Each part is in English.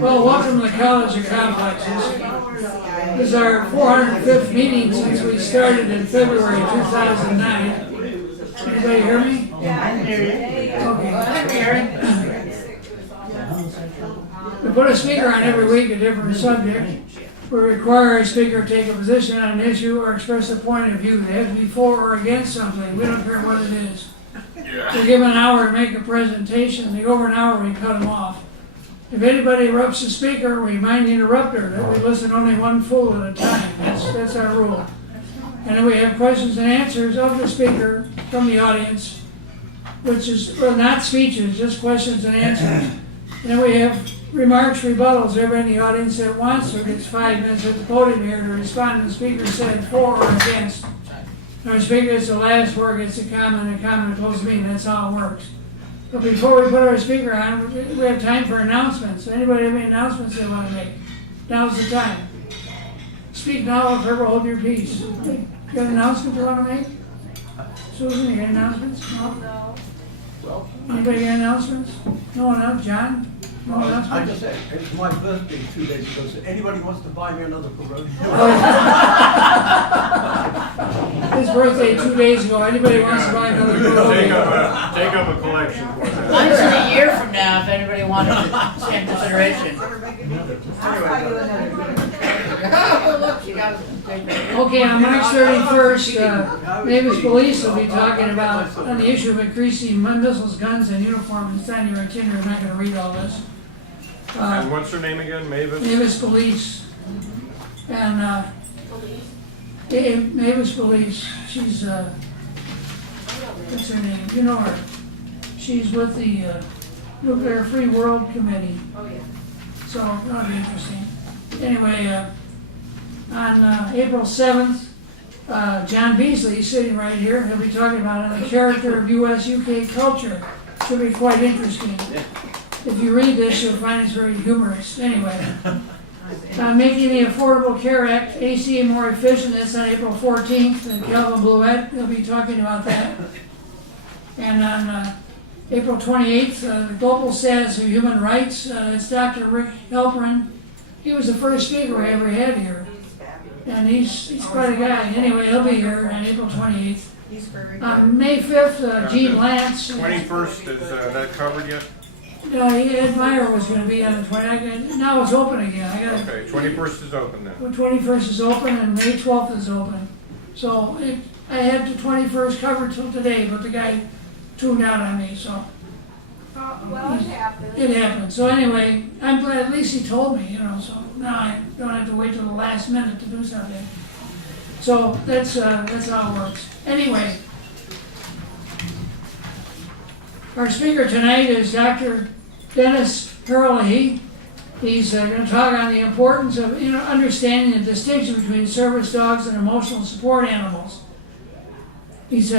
Well, welcome to the College of Complexes. This is our 405th meeting since we started in February 2009. Anybody hear me? Yeah, I hear you. Okay. I'm hearing. We put a speaker on every week, a different subject. We require a speaker to take a position on an issue or express a point of view. They have to be for or against something. We don't care what it is. We give them an hour to make a presentation. They go over an hour, we cut them off. If anybody interrupts the speaker, we mind the interrupter. That we listen only one fool at a time. That's our rule. And then we have questions and answers of the speaker from the audience, which is, well, not speeches, just questions and answers. And then we have remarks, rebuttals. Everybody in the audience that wants to gets 5 minutes at the podium here to respond to the speaker said for or against. Our speaker gets the last word, gets a comment to close the meeting. That's how it works. But before we put our speaker on, we have time for announcements. Anybody have any announcements they want to make? Now's the time. Speak now or forever hold your peace. You got an announcement you want to make? Susan, you got announcements? No? Anybody got announcements? No one else? John? No one else? I just said, it's my birthday 2 days ago, so anybody wants to buy me another Corona? His birthday 2 days ago. Anybody wants to buy another Goldy? Take up a collection for that. Mine's in a year from now if anybody wanted to take consideration. Oh, look, she got it. Okay, on March 31st, Mavis Police will be talking about on the issue of increasing missiles, guns, and uniforms. It's on your itinerary. I'm not going to read all this. And what's her name again? Mavis? Mavis Police. And Mavis Police, she's, what's her name? You know her. She's with the Nuclear Free World Committee. Oh, yeah. So that'll be interesting. Anyway, on April 7th, John Beasley is sitting right here. He'll be talking about the character of U.S.-UK culture. Should be quite interesting. If you read this, you'll find it's very humorous. Anyway, making the Affordable Care Act, ACA, more efficient. That's on April 14th. And Calvin Bluette, he'll be talking about that. And on April 28th, the global status of human rights. It's Dr. Rick Halperin. He was the first speaker we ever had here. And he's quite a guy. Anyway, he'll be here on April 28th. On May 5th, Gene Lance. 21st, is that covered yet? Ed Meyer was going to be on the 20th. Now it's open again. Okay, 21st is open then. The 21st is open and May 12th is open. So I had the 21st covered till today, but the guy tuned out on me, so. Well, it happened. It happened. So anyway, I'm glad at least he told me, so now I don't have to wait till the last minute to do something. So that's how it works. Anyway, our speaker tonight is Dr. Dennis Herlihy. He's going to talk on the importance of understanding the distinction between service dogs and emotional support animals. He's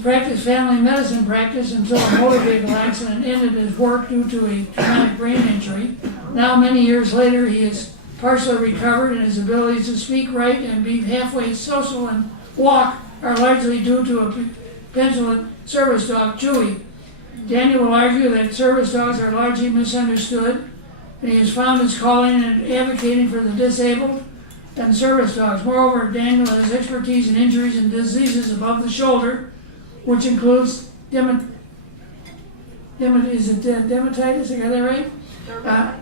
practiced family medicine practice until a motor vehicle accident ended his work due to a traumatic brain injury. Now, many years later, he is partially recovered, and his abilities to speak, write, and be halfway social and walk are largely due to a petulant service dog, Chewy. Daniel will argue that service dogs are largely misunderstood, and he has found his calling in advocating for the disabled and service dogs. Moreover, Daniel has expertise in injuries and diseases above the shoulder, which includes dermatitis, I got that right?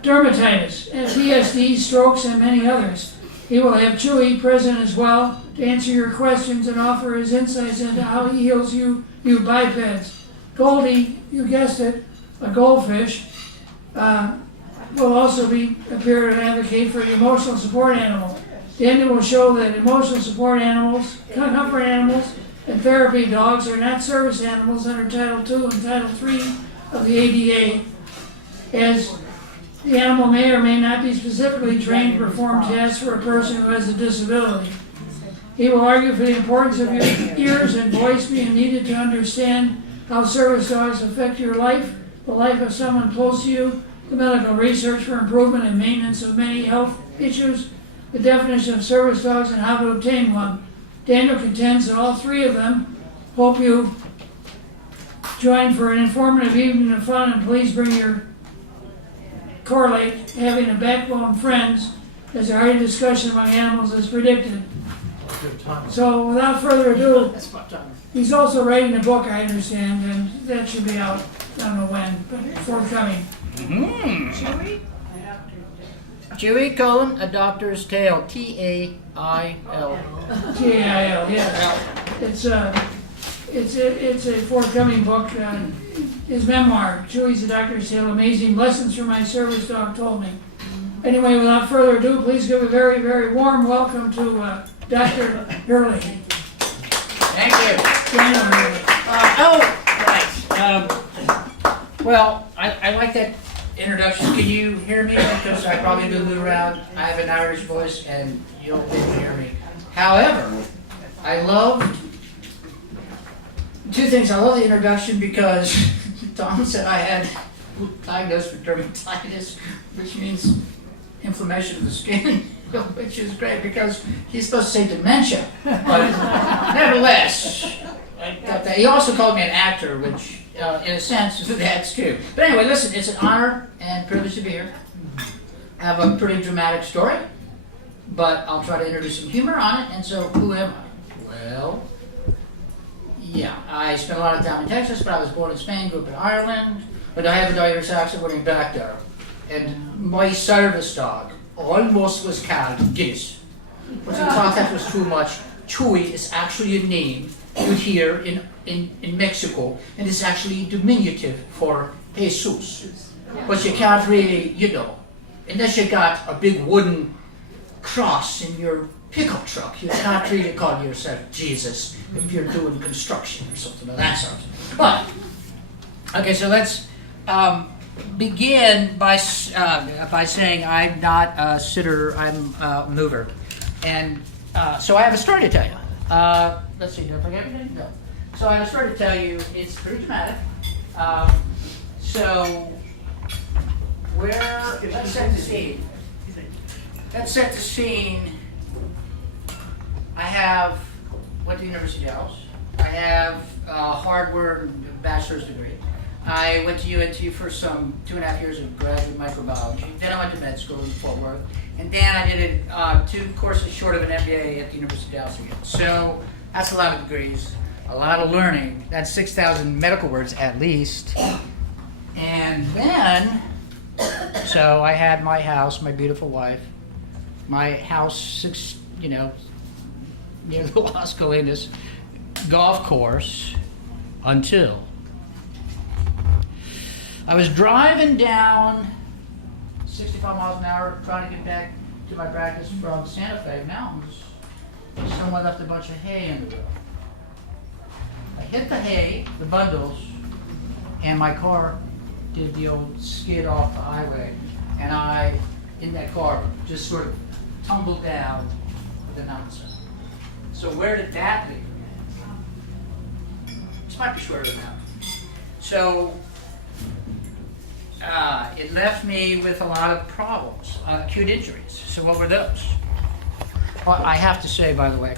Dermatitis, PTSD, strokes, and many others. He will have Chewy present as well to answer your questions and offer his insights into how he heals you bi-peds. Goldy, you guessed it, a goldfish, will also appear to advocate for the emotional support animal. Daniel will show that emotional support animals, comfort animals, and therapy dogs are not service animals under Title II and Title III of the ADA, as the animal may or may not be specifically trained to perform tasks for a person who has a disability. He will argue for the importance of your ears and voice being needed to understand how service dogs affect your life, the life of someone close to you, the medical research for improvement and maintenance of many health issues, the definition of service dogs, and how to obtain one. Daniel contends that all three of them. Hope you join for an informative evening of fun, and please bring your correlate having a backbone friends as a hearty discussion among animals is predicted. Good time. So without further ado, That's what I'm. he's also writing a book, I understand, and that should be out, I don't know when, but forthcoming. Chewy? Chewy, A Doctor's Tale. T-A-I-L. T-A-I-L, yes. It's a forthcoming book, his memoir, Chewy's A Doctor's Tale, Amazing Lessons from My Service Dog Told Me. Anyway, without further ado, please give a very, very warm welcome to Dr. Herlihy. Thank you. Daniel Herlihy. Right. Well, I like that introduction. Can you hear me? Because I probably do move around. I have an Irish voice and you'll be able to hear me. However, I love two things. I love the introduction because Tom said I had diagnosed with dermatitis, which means inflammation of the skin, which is great because he's supposed to say dementia. But nevertheless, I got that. He also called me an actor, which in a sense that's true. But anyway, listen, it's an honor and privilege to be here. I have a pretty dramatic story, but I'll try to introduce some humor on it. And so, who am I? Well, yeah, I spent a lot of time in Texas, but I was born in Spain, grew up in Ireland, but I have a Irish accent when I'm back there. And my service dog almost was called Guinness. But in thought that was too much. Chewy is actually a name you hear in Mexico, and it's actually diminutive for Jesus. But you can't really, unless you got a big wooden cross in your pickup truck, you can't really call yourself Jesus if you're doing construction or something of that sort. But, okay, so let's begin by saying I'm not a sitter, I'm a mover. And so I have a story to tell you. Let's see, did I forget anything? No. So I have a story to tell you. It's pretty dramatic. So, let's set the scene. Let's set the scene. I went to University of Dallas. I have a hardware bachelor's degree. I went to UNT for some 2.5 years of graduate microbiology. Then I went to med school in Fort Worth. And then I did 2 courses short of an MBA at the University of Dallas again. So that's a lot of degrees, a lot of learning. That's 6,000 medical words at least. And then, so I had my house, my beautiful wife, my house, near the Las Colinas golf course until I was driving down 65 miles an hour trying to get back to my practice from Santa Fe Mountains. Someone left a bunch of hay in the road. I hit the hay, the bundles, and my car did the old skid off the highway, and I, in that car, just sort of tumbled down the mountainside. So where did that lead me? This might be shorter than that. So it left me with a lot of problems, acute injuries. So what were those? Well, I have to say, by the way,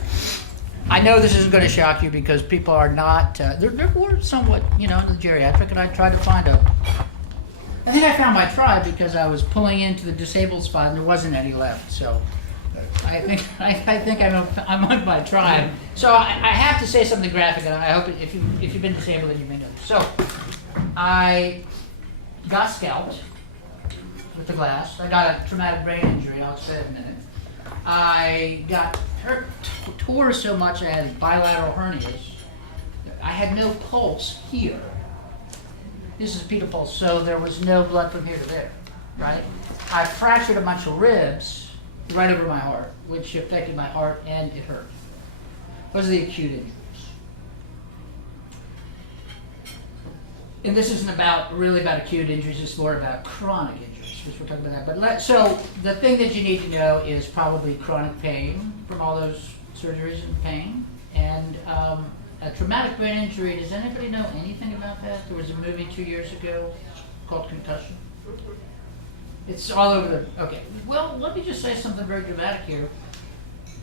I know this isn't going to shock you because people are not, there were somewhat, in the geriatric, and I tried to find I think I found my tribe because I was pulling into the disabled spot and there wasn't any left. So I think I'm on my tribe. So I have to say something graphic, and I hope if you've been disabled, then you may know. So I got scalped with the glass. I got a traumatic brain injury. I'll explain in a minute. I got hurt, tore so much I had bilateral hernias. I had no pulse here. This is a pedal pulse, so there was no blood from here to there, right? I fractured a bunch of ribs right over my heart, which affected my heart and it hurt. Those are the acute injuries. And this isn't really about acute injuries, it's more about chronic injuries, which we're talking about that. So the thing that you need to know is probably chronic pain from all those surgeries and pain. And a traumatic brain injury, does anybody know anything about that? There was a movie 2 years ago called Concussion. It's all over the, okay. Well, let me just say something very dramatic here.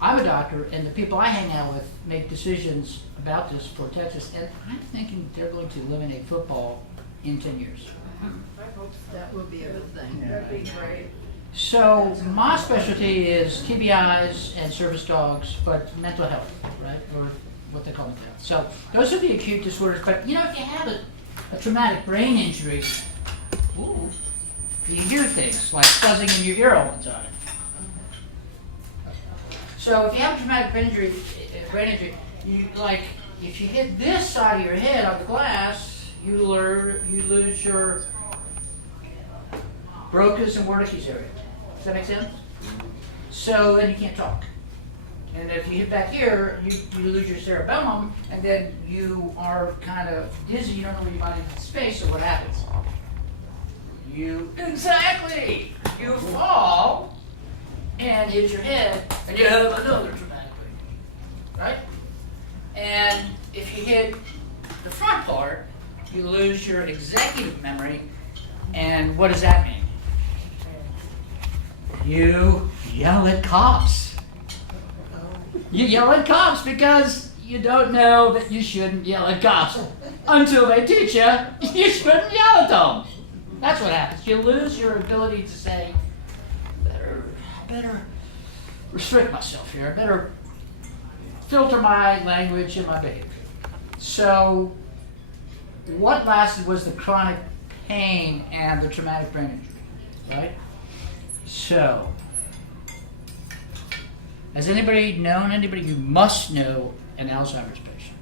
I'm a doctor, and the people I hang out with make decisions about this for Texas, and I'm thinking they're going to eliminate football in 10 years. That would be a good thing. That'd be great. So my specialty is TBIs and service dogs, but mental health, right, or what they call mental health. So those are the acute disorders. But you know, if you have a traumatic brain injury, ooh, you hear things like buzzing in your ear all the time. So if you have a traumatic brain injury, you like if you hit this side of your head on the glass, you lose your Broca's and Wernicke's area. Does that make sense? So then you can't talk. And if you hit back here, you lose your cerebellum, and then you are kind of dizzy. You don't know where your body is in space. So what happens? You fall and hit your head, and you have another traumatic brain, right? And if you hit the front part, you lose your executive memory. And what does that mean? You yell at cops. You yell at cops because you don't know that you shouldn't yell at cops until they teach you you shouldn't yell at them. That's what happens. You lose your ability to say, I better restrict myself here. I better filter my language and my behavior. So what lasted was the chronic pain and the traumatic brain injury, right? So, has anybody known anybody you must know an Alzheimer's patient?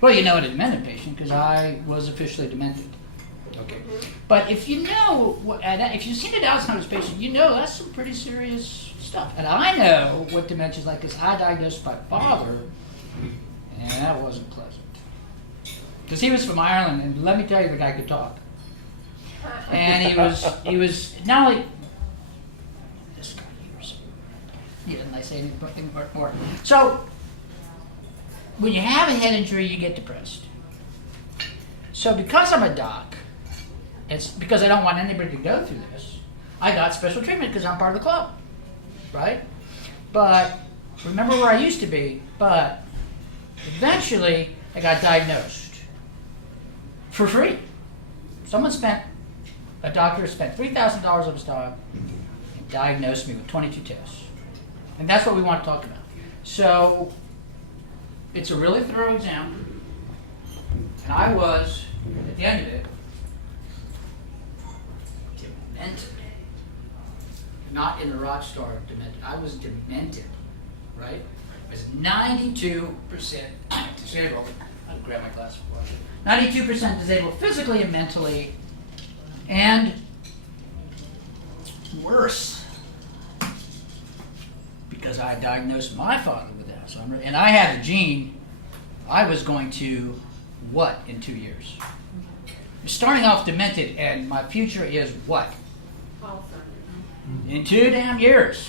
Well, you know a demented patient because I was officially demented. Okay. But if you know, if you've seen an Alzheimer's patient, you know that's some pretty serious stuff. And I know what dementia is like because I diagnosed my father, and that wasn't pleasant. Because he was from Ireland, and let me tell you, the guy could talk. And he was not only this guy here. Didn't I say anything more? So when you have a head injury, you get depressed. So because I'm a doc, it's because I don't want anybody to go through this. I got special treatment because I'm part of the club, right? But remember where I used to be. But eventually, I got diagnosed for free. A doctor spent $3,000 of his time and diagnosed me with 22 tests. And that's what we want to talk about. So, it's a really thorough exam. And I was, at the end of it, demented. Not in the rock star of demented. I was demented, right? I was 92% disabled. I'll grab my glass of water. 92% disabled physically and mentally. And worse, because I diagnosed my father with Alzheimer's, and I had a gene, I was going to what in 2 years? Starting off demented, and my future is what? In 2 damn years.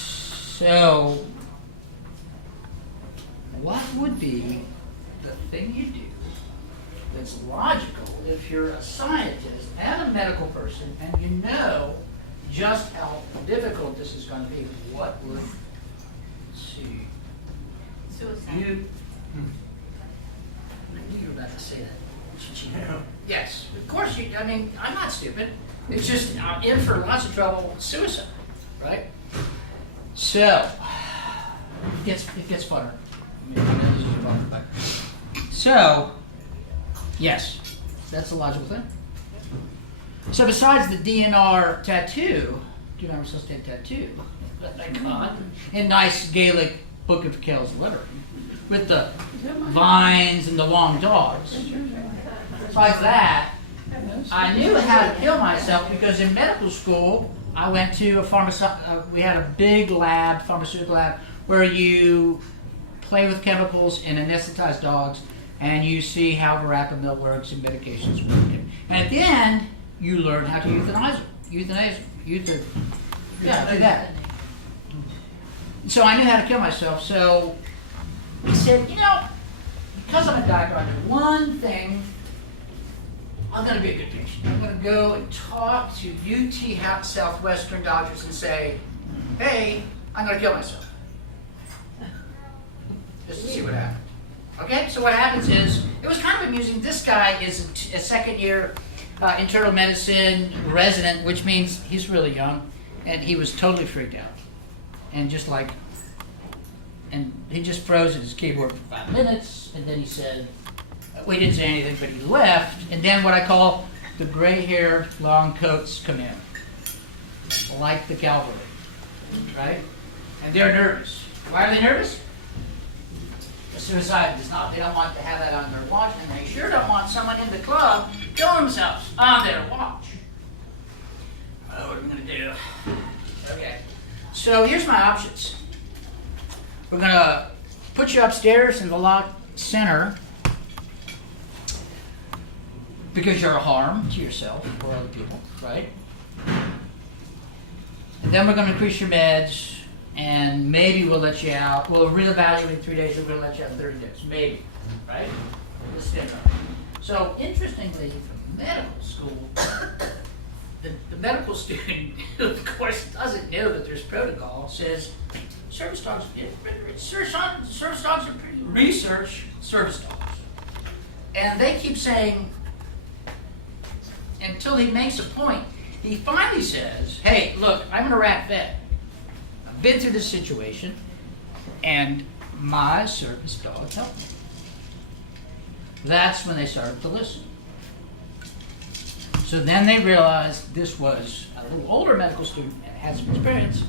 So, what would be the thing you do that's logical if you're a scientist and a medical person and you know just how difficult this is going to be? What would, let's see. Suicide. I knew you were about to say that. Yeah. Yes, of course. I'm not stupid. It's just I'm in for lots of trouble with suicide, right? So, it gets funner. So, yes, that's a logical thing. So besides the DNR tattoo, do you remember supposed to take tattoo that I got in nice Gaelic Book of Kells lettering with the vines and the long dogs. Besides that, I knew how to kill myself because in medical school I went to we had a big lab, pharmaceutical lab, where you play with chemicals and anesthetize dogs, and you see how verapamil works and medications work. And at the end, you learn how to euthanize them. Yeah, do that. So I knew how to kill myself. So I said, because I'm a doctor, I do one thing. I'm going to be a good patient. I'm going to go and talk to UT Southwestern doctors and say, hey, I'm going to kill myself. Just to see what happens. Okay, so what happens is it was kind of amusing. This guy is a second year internal medicine resident, which means he's really young, and he was totally freaked out. And just like, and he just froze at his keyboard for 5 minutes, and then he said, well, he didn't say anything, but he left, and then what I call the gray-haired, long coats come in, like the cavalry, right? And they're nervous. Why are they nervous? The suicide is not. They don't want to have that on their watch, and they sure don't want someone in the club killing themselves on their watch. Oh, what are we going to do? Okay. So here's my options. We're going to put you upstairs in the locked center because you're a harm to yourself or other people, right? And then we're going to increase your meds, and maybe we'll let you out. We'll reevaluate in 3 days, and we'll let you out in 30 days. Maybe, right? We'll stand up. So, interestingly, from medical school, the medical student, who of course doesn't know that there's protocol, says, service dogs, service dogs are pretty research service dogs. And they keep saying, until he makes a point, he finally says, hey, look, I'm an Iraq vet. I've been through this situation, and my service dog helped me. That's when they started to listen. So then they realized this was a little older medical student and had some experience,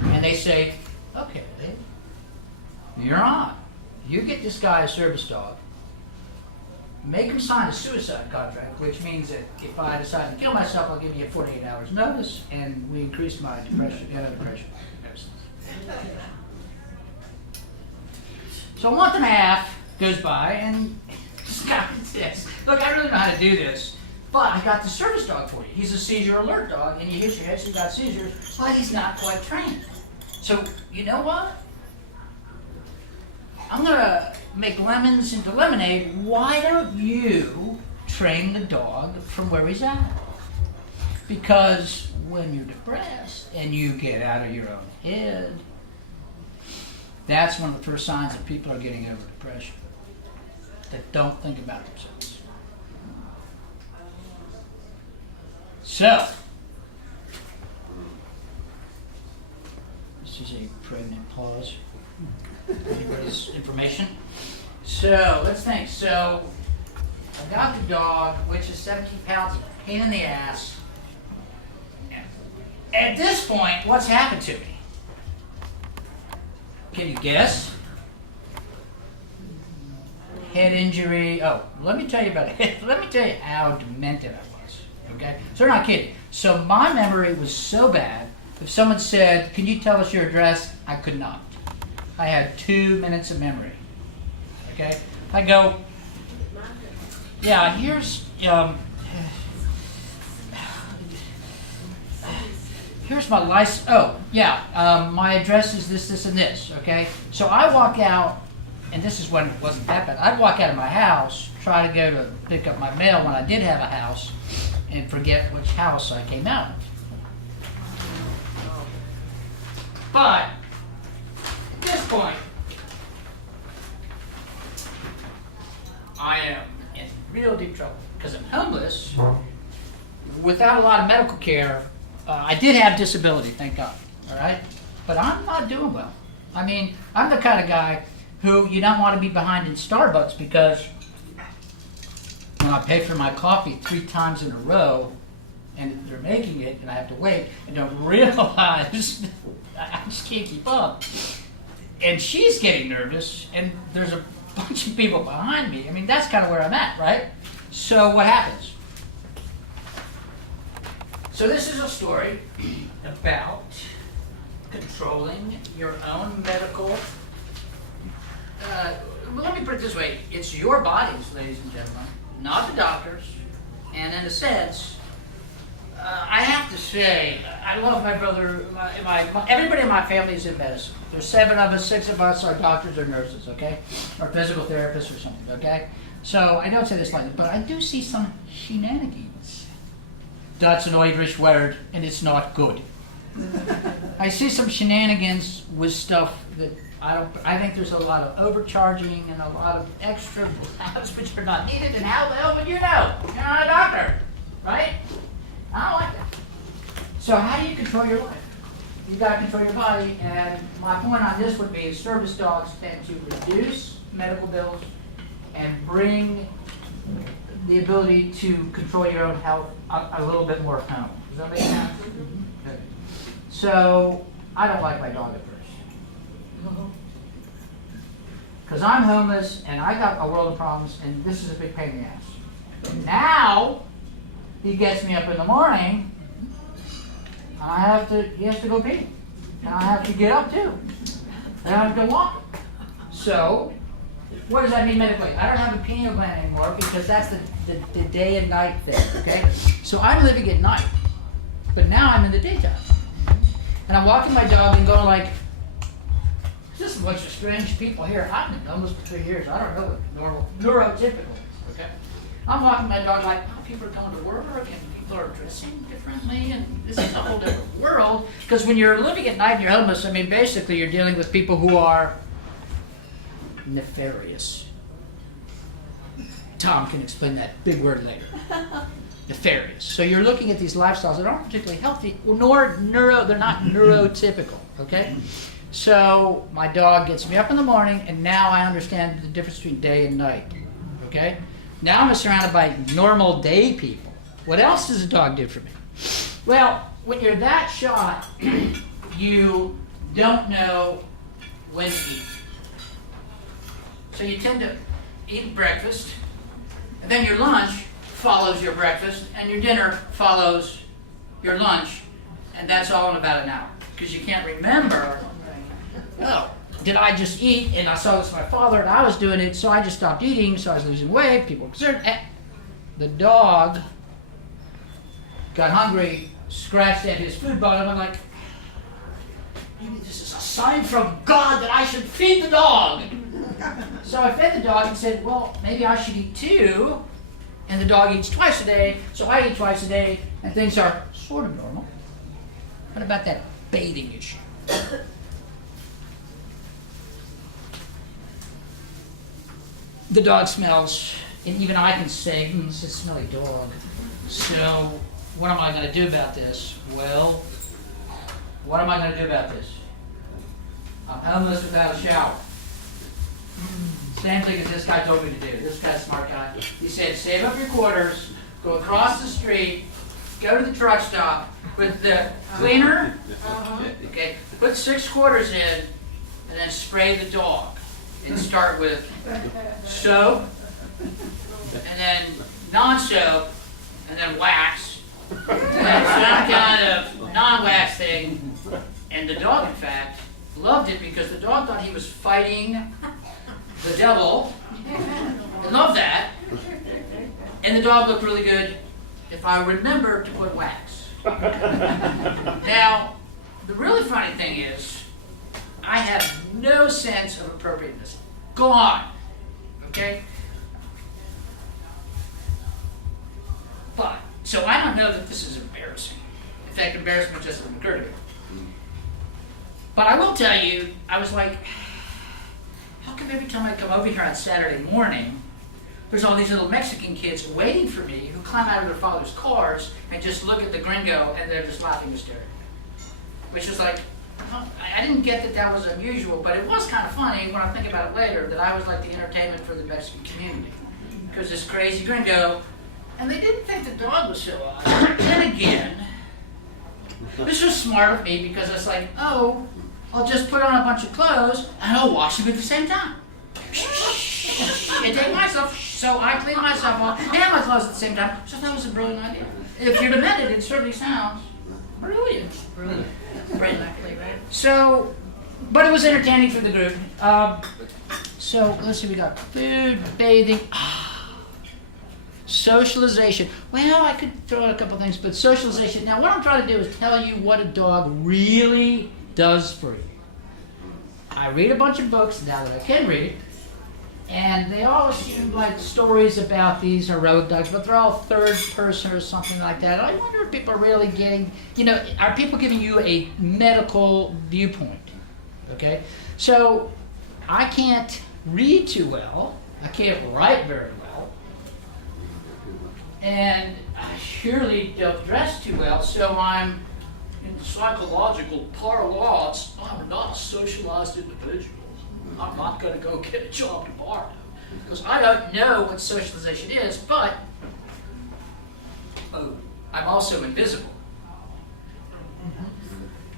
and they say, okay, you're on. You get this guy a service dog, make him sign a suicide contract, which means that if I decide to kill myself, I'll give you 48 hours notice, and we increase my depression. So a month and a half goes by, and this guy says, look, I really know how to do this, but I got the service dog for you. He's a seizure alert dog, and he hits your head, so he's got seizures, but he's not quite trained. So, you know what? I'm going to make lemons into lemonade. Why don't you train the dog from where he's at? Because when you're depressed and you get out of your own head, that's one of the first signs that people are getting over depression. That don't think about themselves. So, this is a pregnant pause. Anybody's information? So, let's think. So, I got the dog, which is 17 pounds, pain in the ass. At this point, what's happened to me? Can you guess? Head injury. Oh, let me tell you about it. Let me tell you how demented I was. Okay? So, we're not kidding. So, my memory was so bad, if someone said, can you tell us your address? I could not. I had 2 minutes of memory. Okay? I go, yeah, here's my license. Oh, yeah, my address is this, this, and this. Okay? So I walk out, and this is when it wasn't that bad. I'd walk out of my house, try to go to pick up my mail when I did have a house, and forget which house I came out of. But at this point, I am in real deep trouble because I'm homeless, without a lot of medical care. I did have disability, thank God, all right? But I'm not doing well. I mean, I'm the kind of guy who you don't want to be behind in Starbucks because when I pay for my coffee 3 times in a row and they're making it and I have to wait and don't realize I just can't keep up. And she's getting nervous and there's a bunch of people behind me. I mean, that's kind of where I'm at, right? So what happens? So this is a story about controlling your own medical. Let me put it this way: it's your bodies, ladies and gentlemen, not the doctors. And in a sense, I have to say, I love my brother. Everybody in my family is in medicine. There's 7 of us, 6 of us are doctors or nurses, okay, or physical therapists or something, okay. So I don't say this lightly, but I do see some shenanigans. That's an Irish word, and it's not good. I see some shenanigans with stuff that I think there's a lot of overcharging and a lot of extra labs which are not needed, and how the hell would you know? You're not a doctor, right? I don't like that. So how do you control your life? You gotta control your body, and my point on this would be service dogs tend to reduce medical bills and bring the ability to control your own health a little bit more home. Does that make sense? Okay. So I don't like my dog at first. Because I'm homeless and I got a world of problems, and this is a big pain in the ass. But now he gets me up in the morning, and he has to go pee. And I have to get up too. And I have to go walk. So, what does that mean medically? I don't have a pineal gland anymore because that's the day and night thing, okay? So I'm living at night, but now I'm in the daytime. And I'm walking my dog and going like, this is a bunch of strange people here. I've been homeless for 3 years. I don't know what neurotypical is, okay? I'm walking my dog like, oh, people are going to work and people are dressing differently, and this is a whole different world. Because when you're living at night and you're homeless, I mean, basically you're dealing with people who are nefarious. Tom can explain that big word later. Nefarious. So you're looking at these lifestyles that aren't particularly healthy, nor they're not neurotypical, okay? So my dog gets me up in the morning, and now I understand the difference between day and night, okay? Now I'm surrounded by normal day people. What else does a dog do for me? Well, when you're that shot, you don't know when to eat. So you tend to eat breakfast, and then your lunch follows your breakfast, and your dinner follows your lunch, and that's all in about an hour. Because you can't remember, oh, did I just eat, and I saw this with my father, and I was doing it, so I just stopped eating, so I was losing weight, people were concerned. The dog got hungry, scratched at his food bottom, I'm like, maybe this is a sign from God that I should feed the dog. So I fed the dog and said, well, maybe I should eat too. And the dog eats twice a day, so I eat twice a day, and things are sort of normal. What about that bathing issue? The dog smells, and even I can say, it's a smelly dog. So what am I going to do about this? Well, what am I going to do about this? I'm homeless without a shower. Same thing as this guy told me to do. This guy's a smart guy. He said, save up your quarters, go across the street, go to the truck stop with the cleaner, okay, put 6 quarters in, and then spray the dog. And start with soap, and then non-soap, and then wax, and then some kind of non-wax thing. And the dog, in fact, loved it because the dog thought he was fighting the devil. He loved that. And the dog looked really good if I remember to put wax. Now, the really funny thing is, I have no sense of appropriateness. Gone. Okay? But, so I don't know that this is embarrassing. In fact, embarrassment just doesn't occur to me. But I will tell you, I was like, how come every time I come over here on Saturday morning, there's all these little Mexican kids waiting for me who climb out of their father's cars and just look at the gringo and they're just laughing hysterically. Which was like, I didn't get that that was unusual, but it was kind of funny when I think about it later that I was like the entertainment for the Mexican community. Because this crazy gringo, and they didn't think the dog was so odd. Then again, this was smart of me because it's like, oh, I'll just put on a bunch of clothes and I'll wash them at the same time. And take myself, so I clean myself off and my clothes at the same time. So that was a brilliant idea. If you're demented, it certainly sounds brilliant. Brilliant. So, but it was entertaining for the group. So let's see, we got food, bathing, socialization. Well, I could throw out a couple things, but socialization. Now, what I'm trying to do is tell you what a dog really does for you. I read a bunch of books now that I can read, and they all seem like stories about these heroic dogs, but they're all third person or something like that. I wonder if people are really getting, are people giving you a medical viewpoint? Okay? So I can't read too well. I can't write very well. And I surely don't dress too well. So I'm, in psychological parlance, I'm not a socialized individual. I'm not going to go get a job tomorrow. Because I don't know what socialization is, but I'm also invisible.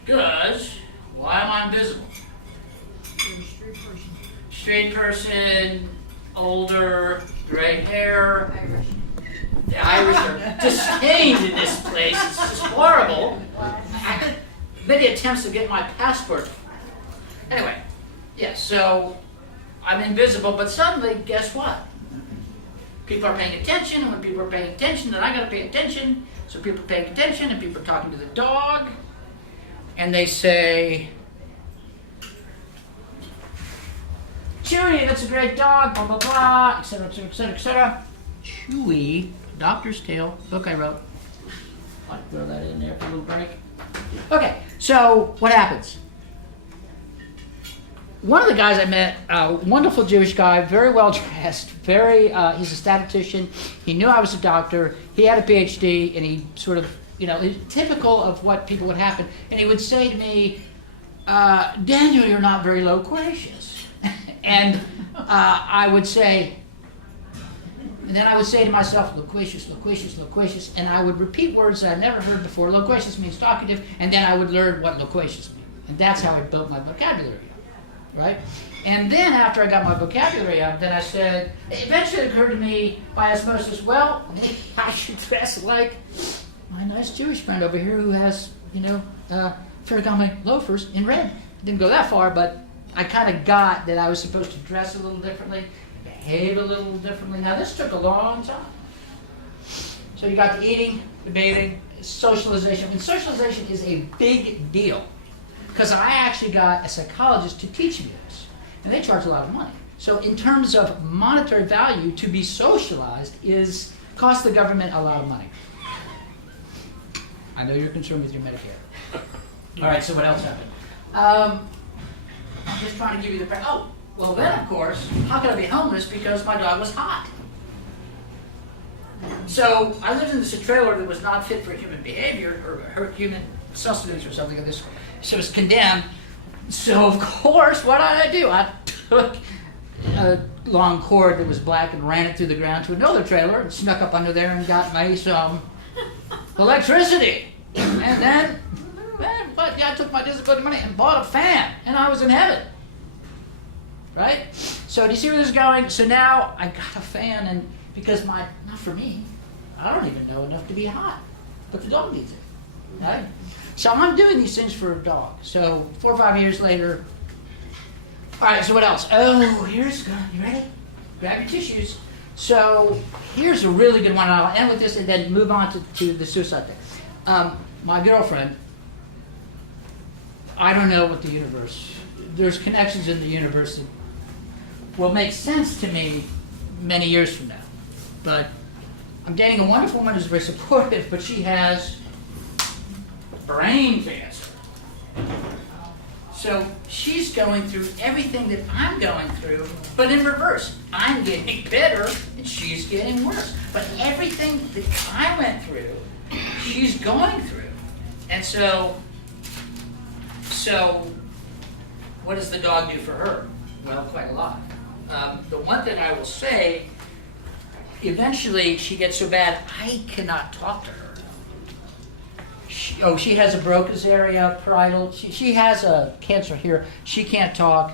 Because, why am I invisible? You're a straight person. Straight person, older, gray hair. Irish. The Irish are disdained in this place. It's just horrible. I did many attempts to get my passport. Anyway, yeah, so I'm invisible, but suddenly, guess what? People are paying attention, and when people are paying attention, then I gotta pay attention. So people are paying attention, and people are talking to the dog, and they say, Chewy, that's a great dog, blah, blah, blah, etc., etc., etc., etc. Chewy, Doctor's Tale, book I wrote. I'll throw that in there for a little break. Okay, so what happens? One of the guys I met, a wonderful Jewish guy, very well dressed, he's a statistician. He knew I was a doctor. He had a PhD, and he sort of, typical of what people would happen. And he would say to me, Daniel, you're not very loquacious. And I would say, and then I would say to myself, loquacious, loquacious, loquacious, and I would repeat words that I'd never heard before. Loquacious means talkative, and then I would learn what loquacious means. And that's how I built my vocabulary up, right? And then after I got my vocabulary up, then I said, eventually it occurred to me by osmosis, well, maybe I should dress like my nice Jewish friend over here who has, forthcoming loafers in red. Didn't go that far, but I kind of got that I was supposed to dress a little differently, behave a little differently. Now this took a long time. So you got the eating, the bathing, socialization. And socialization is a big deal because I actually got a psychologist to teach me this. And they charge a lot of money. So in terms of monetary value, to be socialized costs the government a lot of money. I know you're concerned with your Medicare. All right, so what else happened? I'm just trying to give you the... well then, of course, how could I be homeless because my dog was hot? So I lived in this trailer that was not fit for human behavior or human sustenance or something of this. So it was condemned. So of course, what did I do? I took a long cord that was black and ran it through the ground to another trailer and snuck up under there and got me some electricity. And then I took my disability money and bought a fan, and I was in heaven. Right? So do you see where this is going? So now I got a fan, and because not for me, I don't even know enough to be hot, but the dog needs it. Right? So I'm doing these things for a dog. So 4 or 5 years later, all right, so what else? Oh, here's good. You ready? Grab your tissues. So here's a really good one. I'll end with this and then move on to the suicide thing. My girlfriend, I don't know what the universe, there's connections in the universe that will make sense to me many years from now. But I'm dating a wonderful woman who's very supportive, but she has brain cancer. So she's going through everything that I'm going through, but in reverse. I'm getting better and she's getting worse. But everything that I went through, she's going through. And so what does the dog do for her? Well, quite a lot. The one thing I will say, eventually she gets so bad, I cannot talk to her. She has a Broca's area, parietal. She has a cancer here. She can't talk.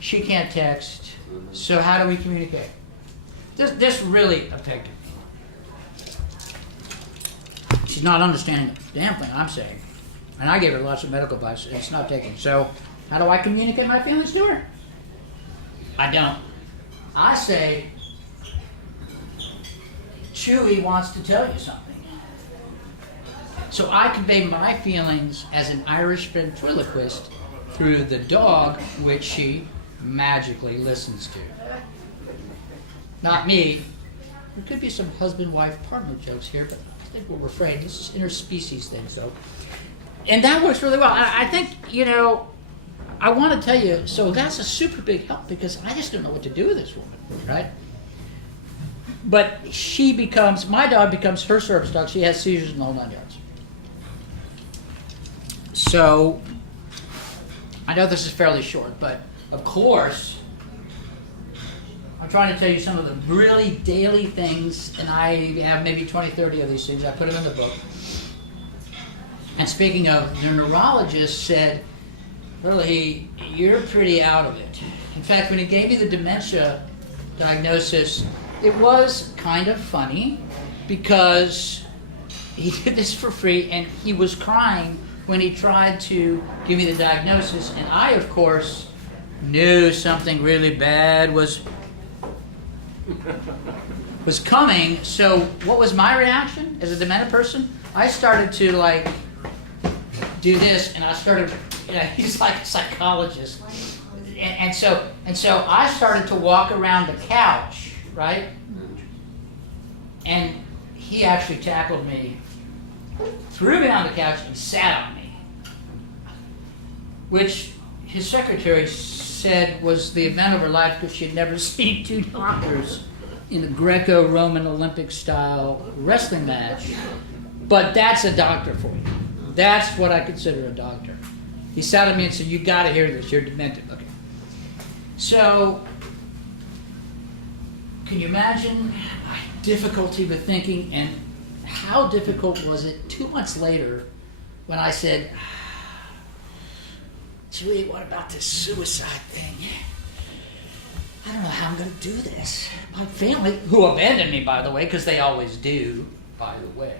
She can't text. So how do we communicate? This really affected me. She's not understanding the damn thing I'm saying. And I gave her lots of medical advice, and it's not taking. So how do I communicate my feelings to her? I don't. I say, Chewy wants to tell you something. So I convey my feelings as an Irish ventriloquist through the dog, which she magically listens to. Not me. There could be some husband-wife partner jokes here, but I think we'll refrain. This is interspecies thing, so. And that works really well. I think, I want to tell you, so that's a super big help because I just don't know what to do with this woman, right? But my dog becomes her service dog. She has seizures in the whole 9 yards. So, I know this is fairly short, but of course, I'm trying to tell you some of the really daily things, and I have maybe 20, 30 of these things. I put them in the book. And speaking of, the neurologist said, Herlihy, you're pretty out of it. In fact, when he gave me the dementia diagnosis, it was kind of funny because he did this for free and he was crying when he tried to give me the diagnosis. And I, of course, knew something really bad was coming. So what was my reaction as a demented person? I started to do this, and I started, he's like a psychologist. And so I started to walk around the couch, right? And he actually tackled me, threw me on the couch, and sat on me, which his secretary said was the event of her life because she had never seen 2 doctors in a Greco-Roman Olympic-style wrestling match. But that's a doctor for you. That's what I consider a doctor. He sat at me and said, "You got to hear this. You're demented." Okay. So, can you imagine my difficulty with thinking, and how difficult was it 2 months later when I said, "Chewy, what about this suicide thing? I don't know how I'm going to do this. My family," who abandoned me, by the way, because they always do, by the way.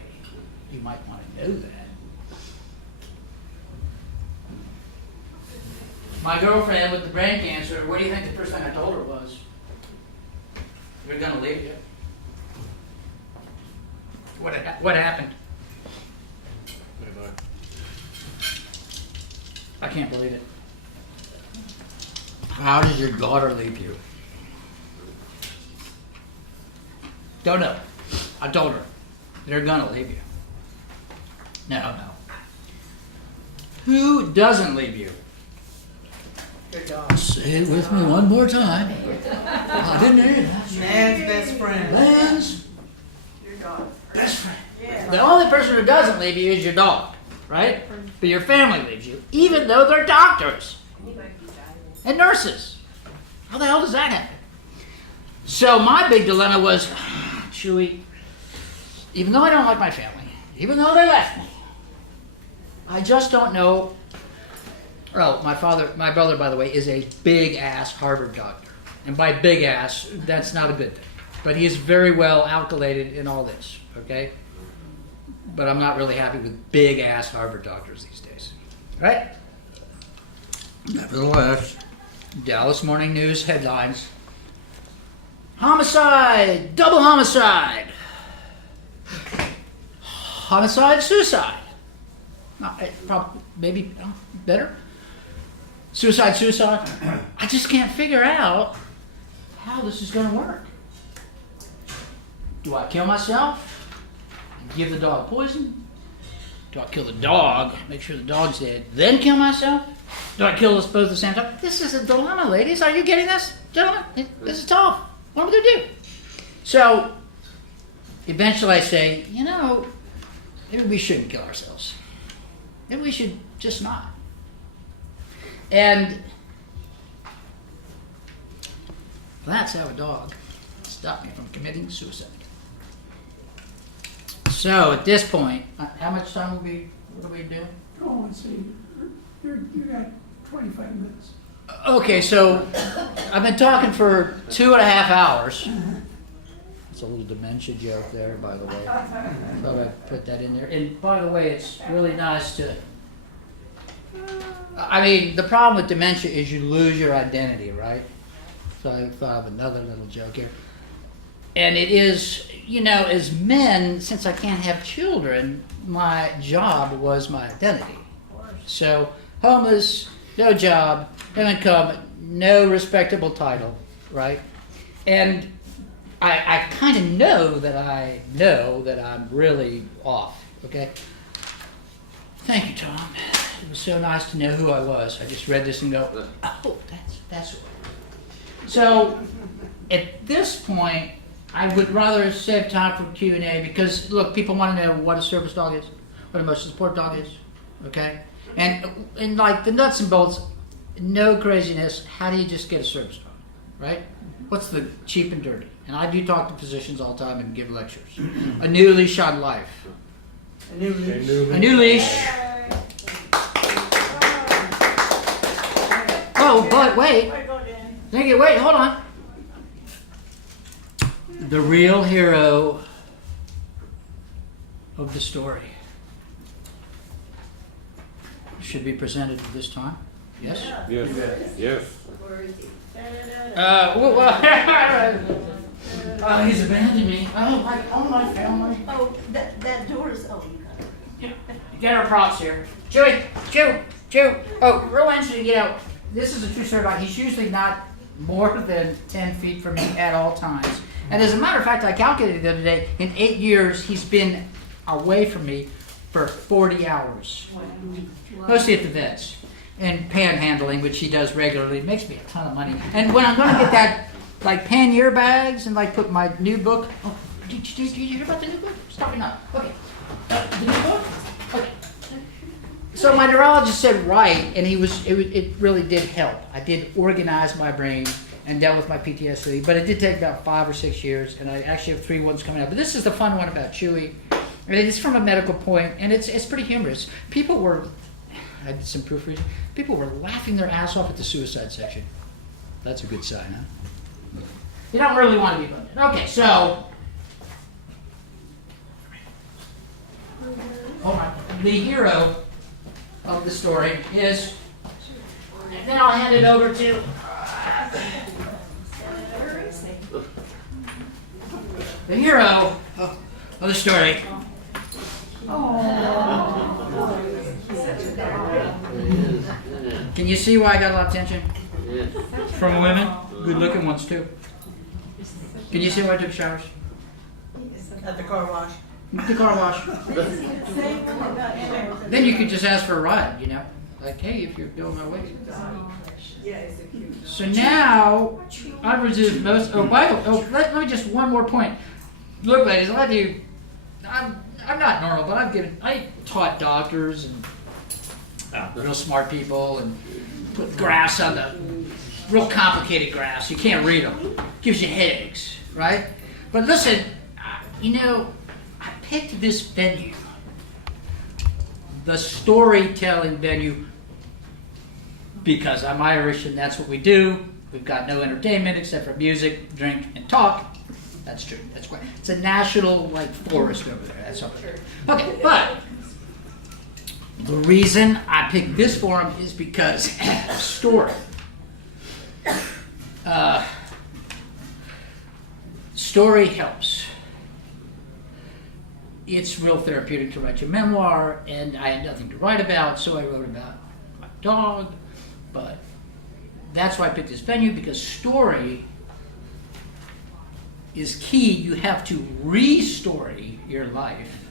You might want to know that. My girlfriend with the brain cancer, what do you think the first thing I told her was? "We're going to leave you." What happened? I can't believe it. How did your daughter leave you? Don't know. I told her, "They're going to leave you." No. Who doesn't leave you? Your dog. Say it with me one more time. I didn't hear that. Man's best friend. Man's Your dog. best friend. Yeah. The only person who doesn't leave you is your dog, right? But your family leaves you, even though they're doctors and nurses. How the hell does that happen? So my big dilemma was, Chewy, even though I don't like my family, even though they left me, I just don't know. Well, my brother, by the way, is a big-ass Harvard doctor. And by big-ass, that's not a good thing. But he is very well alkalated in all this, okay? But I'm not really happy with big-ass Harvard doctors these days, right? Nevertheless, Dallas Morning News headlines. Homicide, double homicide. Homicide, suicide. Maybe better. Suicide. I just can't figure out how this is going to work. Do I kill myself and give the dog poison? Do I kill the dog, make sure the dog's dead, then kill myself? Do I kill us both at the same time? This is a dilemma, ladies. Are you getting this? Gentlemen, this is tough. What am I going to do? So, eventually I say, maybe we shouldn't kill ourselves. Maybe we should just not. And that's how a dog stopped me from committing suicide. So at this point, how much time what are we doing? Oh, let's see, you got 25 minutes. Okay, so I've been talking for 2.5 hours. It's a little dementia joke there, by the way. Thought I'd put that in there. And by the way, it's really nice to... the problem with dementia is you lose your identity, right? So I thought of another little joke here. And it is, as men, since I can't have children, my job was my identity. So homeless, no job, no income, no respectable title, right? And I kind of know that I'm really off, okay? Thank you, Tom. It was so nice to know who I was. I just read this and go, oh, that's what. So at this point, I would rather save time for Q&A because, look, people want to know what a service dog is, what a emotional support dog is, okay? And like the nuts and bolts, no craziness, how do you just get a service dog, right? What's the cheap and dirty? And I do talk to physicians all the time and give lectures. A new leash on life. A new leash. A new leash. Oh, but wait. Thank you. Wait, hold on. The real hero of the story should be presented at this time. Yes? Yes, yes. He's abandoned me. Oh, my family. Oh, that door is open. Get our props here. Chewy. Oh, real interesting, this is a true story about, he's usually not more than 10 feet from me at all times. And as a matter of fact, I calculated the other day, in 8 years, he's been away from me for 40 hours. Mostly at the vets. And panhandling, which he does regularly, makes me a ton of money. And when I'm going to get that, like, pannier bags and, like, put my new book. Oh, did you hear about the new book? Stop me now. Okay. The new book? Okay. So my neurologist said right, and it really did help. I did organize my brain and dealt with my PTSD, but it did take about 5 or 6 years, and I actually have 3 ones coming up. But this is the fun one about Chewy, and it's from a medical point, and it's pretty humorous. I did some proofreading. People were laughing their ass off at the suicide section. That's a good sign, huh? You don't really want to be bummed. Okay, so hold on. The hero of the story is, and then I'll hand it over to the hero of the story. Can you see why I got a lot of attention from women? Good-looking ones too. Can you see why I took showers? At the car wash. The car wash. Then you could just ask for a ride, Like, hey, if you're building my weight. So now, I've reduced most. Let me just one more point. Look, ladies, I'm not normal, but I taught doctors and real smart people and put graphs on the real complicated graphs. You can't read them. Gives you headaches, right? But listen, I picked this venue, the storytelling venue, because I'm Irish and that's what we do. We've got no entertainment except for music, drink, and talk. That's true. That's great. It's a national forest over there. That's up there. Okay, but the reason I picked this forum is because story. Story helps. It's real therapeutic to write your memoir, and I had nothing to write about, so I wrote about my dog. But that's why I picked this venue, because story is key. You have to re-story your life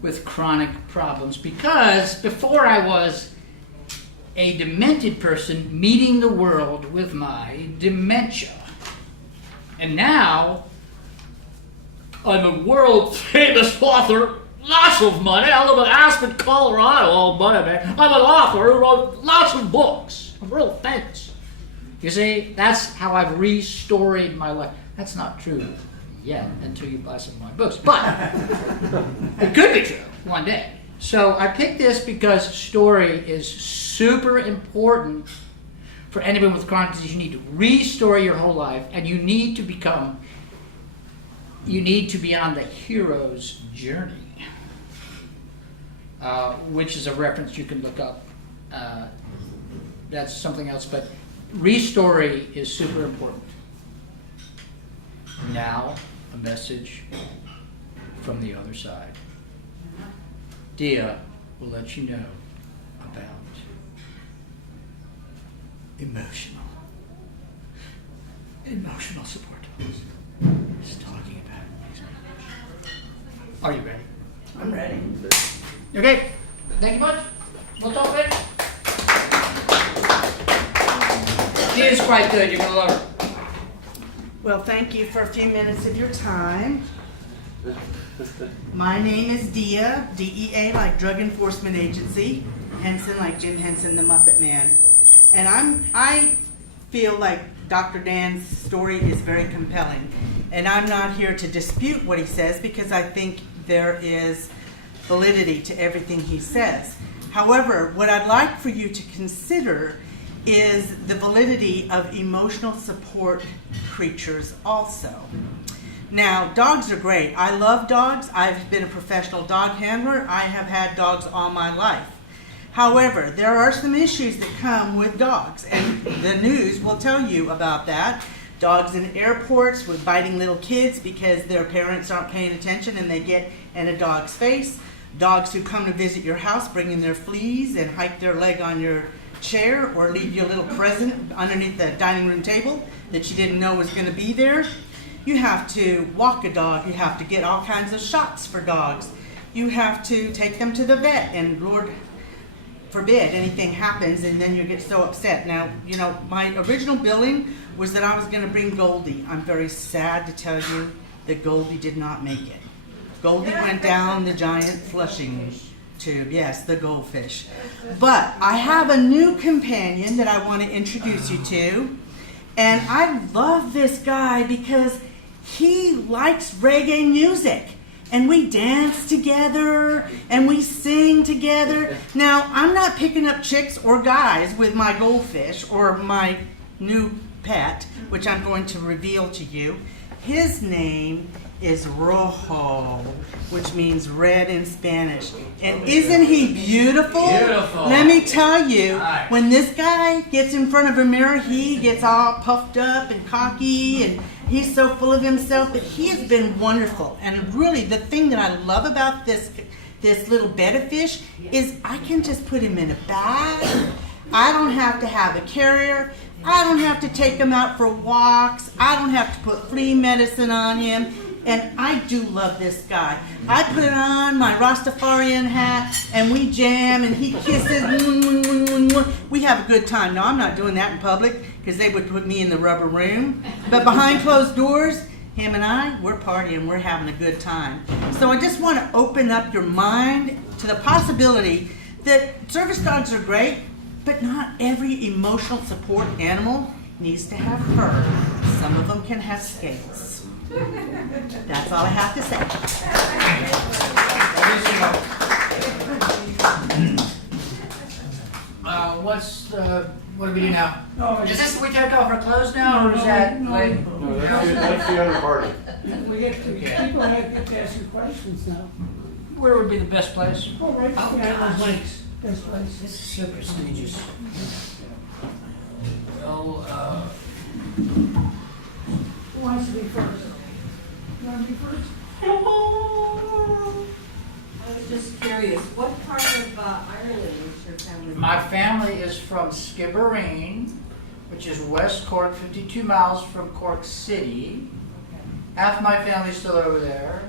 with chronic problems, because before I was a demented person meeting the world with my dementia. And now I'm a world famous author, lots of money. I live in Aspen, Colorado, all money, man. I'm an author who wrote lots of books. I'm real famous. You see, that's how I've re-storied my life. That's not true yet until you buy some of my books, but it could be true one day. So I picked this because story is super important for anyone with chronic disease. You need to re-story your whole life, and you need to be on the hero's journey, which is a reference you can look up. That's something else, but re-story is super important. Now, a message from the other side. Dia will let you know about emotional support. He's talking about it. Are you ready? I'm ready. Okay. Thank you much. We'll talk later. She is quite good. You're gonna love her. Well, thank you for a few minutes of your time. My name is Dia, DEA like Drug Enforcement Agency, Henson like Jim Henson, the Muppet Man. And I feel like Dr. Dan's story is very compelling. And I'm not here to dispute what he says because I think there is validity to everything he says. However, what I'd like for you to consider is the validity of emotional support creatures also. Now, dogs are great. I love dogs. I've been a professional dog handler. I have had dogs all my life. However, there are some issues that come with dogs, and the news will tell you about that. Dogs in airports with biting little kids because their parents aren't paying attention and they get in a dog's face. Dogs who come to visit your house bringing their fleas and hike their leg on your chair or leave you a little present underneath the dining room table that you didn't know was going to be there. You have to walk a dog. You have to get all kinds of shots for dogs. You have to take them to the vet, and Lord forbid anything happens and then you get so upset. Now, you know, my original billing was that I was going to bring Goldy. I'm very sad to tell you that Goldy did not make it. Goldy went down the giant flushing tube. Yes, the goldfish. But I have a new companion that I want to introduce you to. And I love this guy because he likes reggae music. And we dance together and we sing together. Now, I'm not picking up chicks or guys with my goldfish or my new pet, which I'm going to reveal to you. His name is Rojo, which means red in Spanish. And isn't he beautiful? Beautiful. Let me tell you, Nice. when this guy gets in front of a mirror, he gets all puffed up and cocky and he's so full of himself, but he has been wonderful. And really, the thing that I love about this little betta fish is I can just put him in a bag. I don't have to have a carrier. I don't have to take him out for walks. I don't have to put flea medicine on him. And I do love this guy. I put it on my Rastafarian hat and we jam and he kisses. We have a good time. No, I'm not doing that in public because they would put me in the rubber room. But behind closed doors, him and I, we're partying. We're having a good time. So I just want to open up your mind to the possibility that service dogs are great, but not every emotional support animal needs to have fur. Some of them can have scales. That's all I have to say. What do we do now? No, Is this, we take off our clothes now, or is that no, like? No, that's the other party. we get to, people have to ask you questions now. Where would be the best place? Oh, right, Oh, yeah, gosh. those links, best place. This is so prestigious. Well, Who wants to be first? You want to be first? I was just curious, what part of Ireland is your family? my family is from Skibbereen, which is West Cork, 52 miles from Cork City. Half my family's still over there.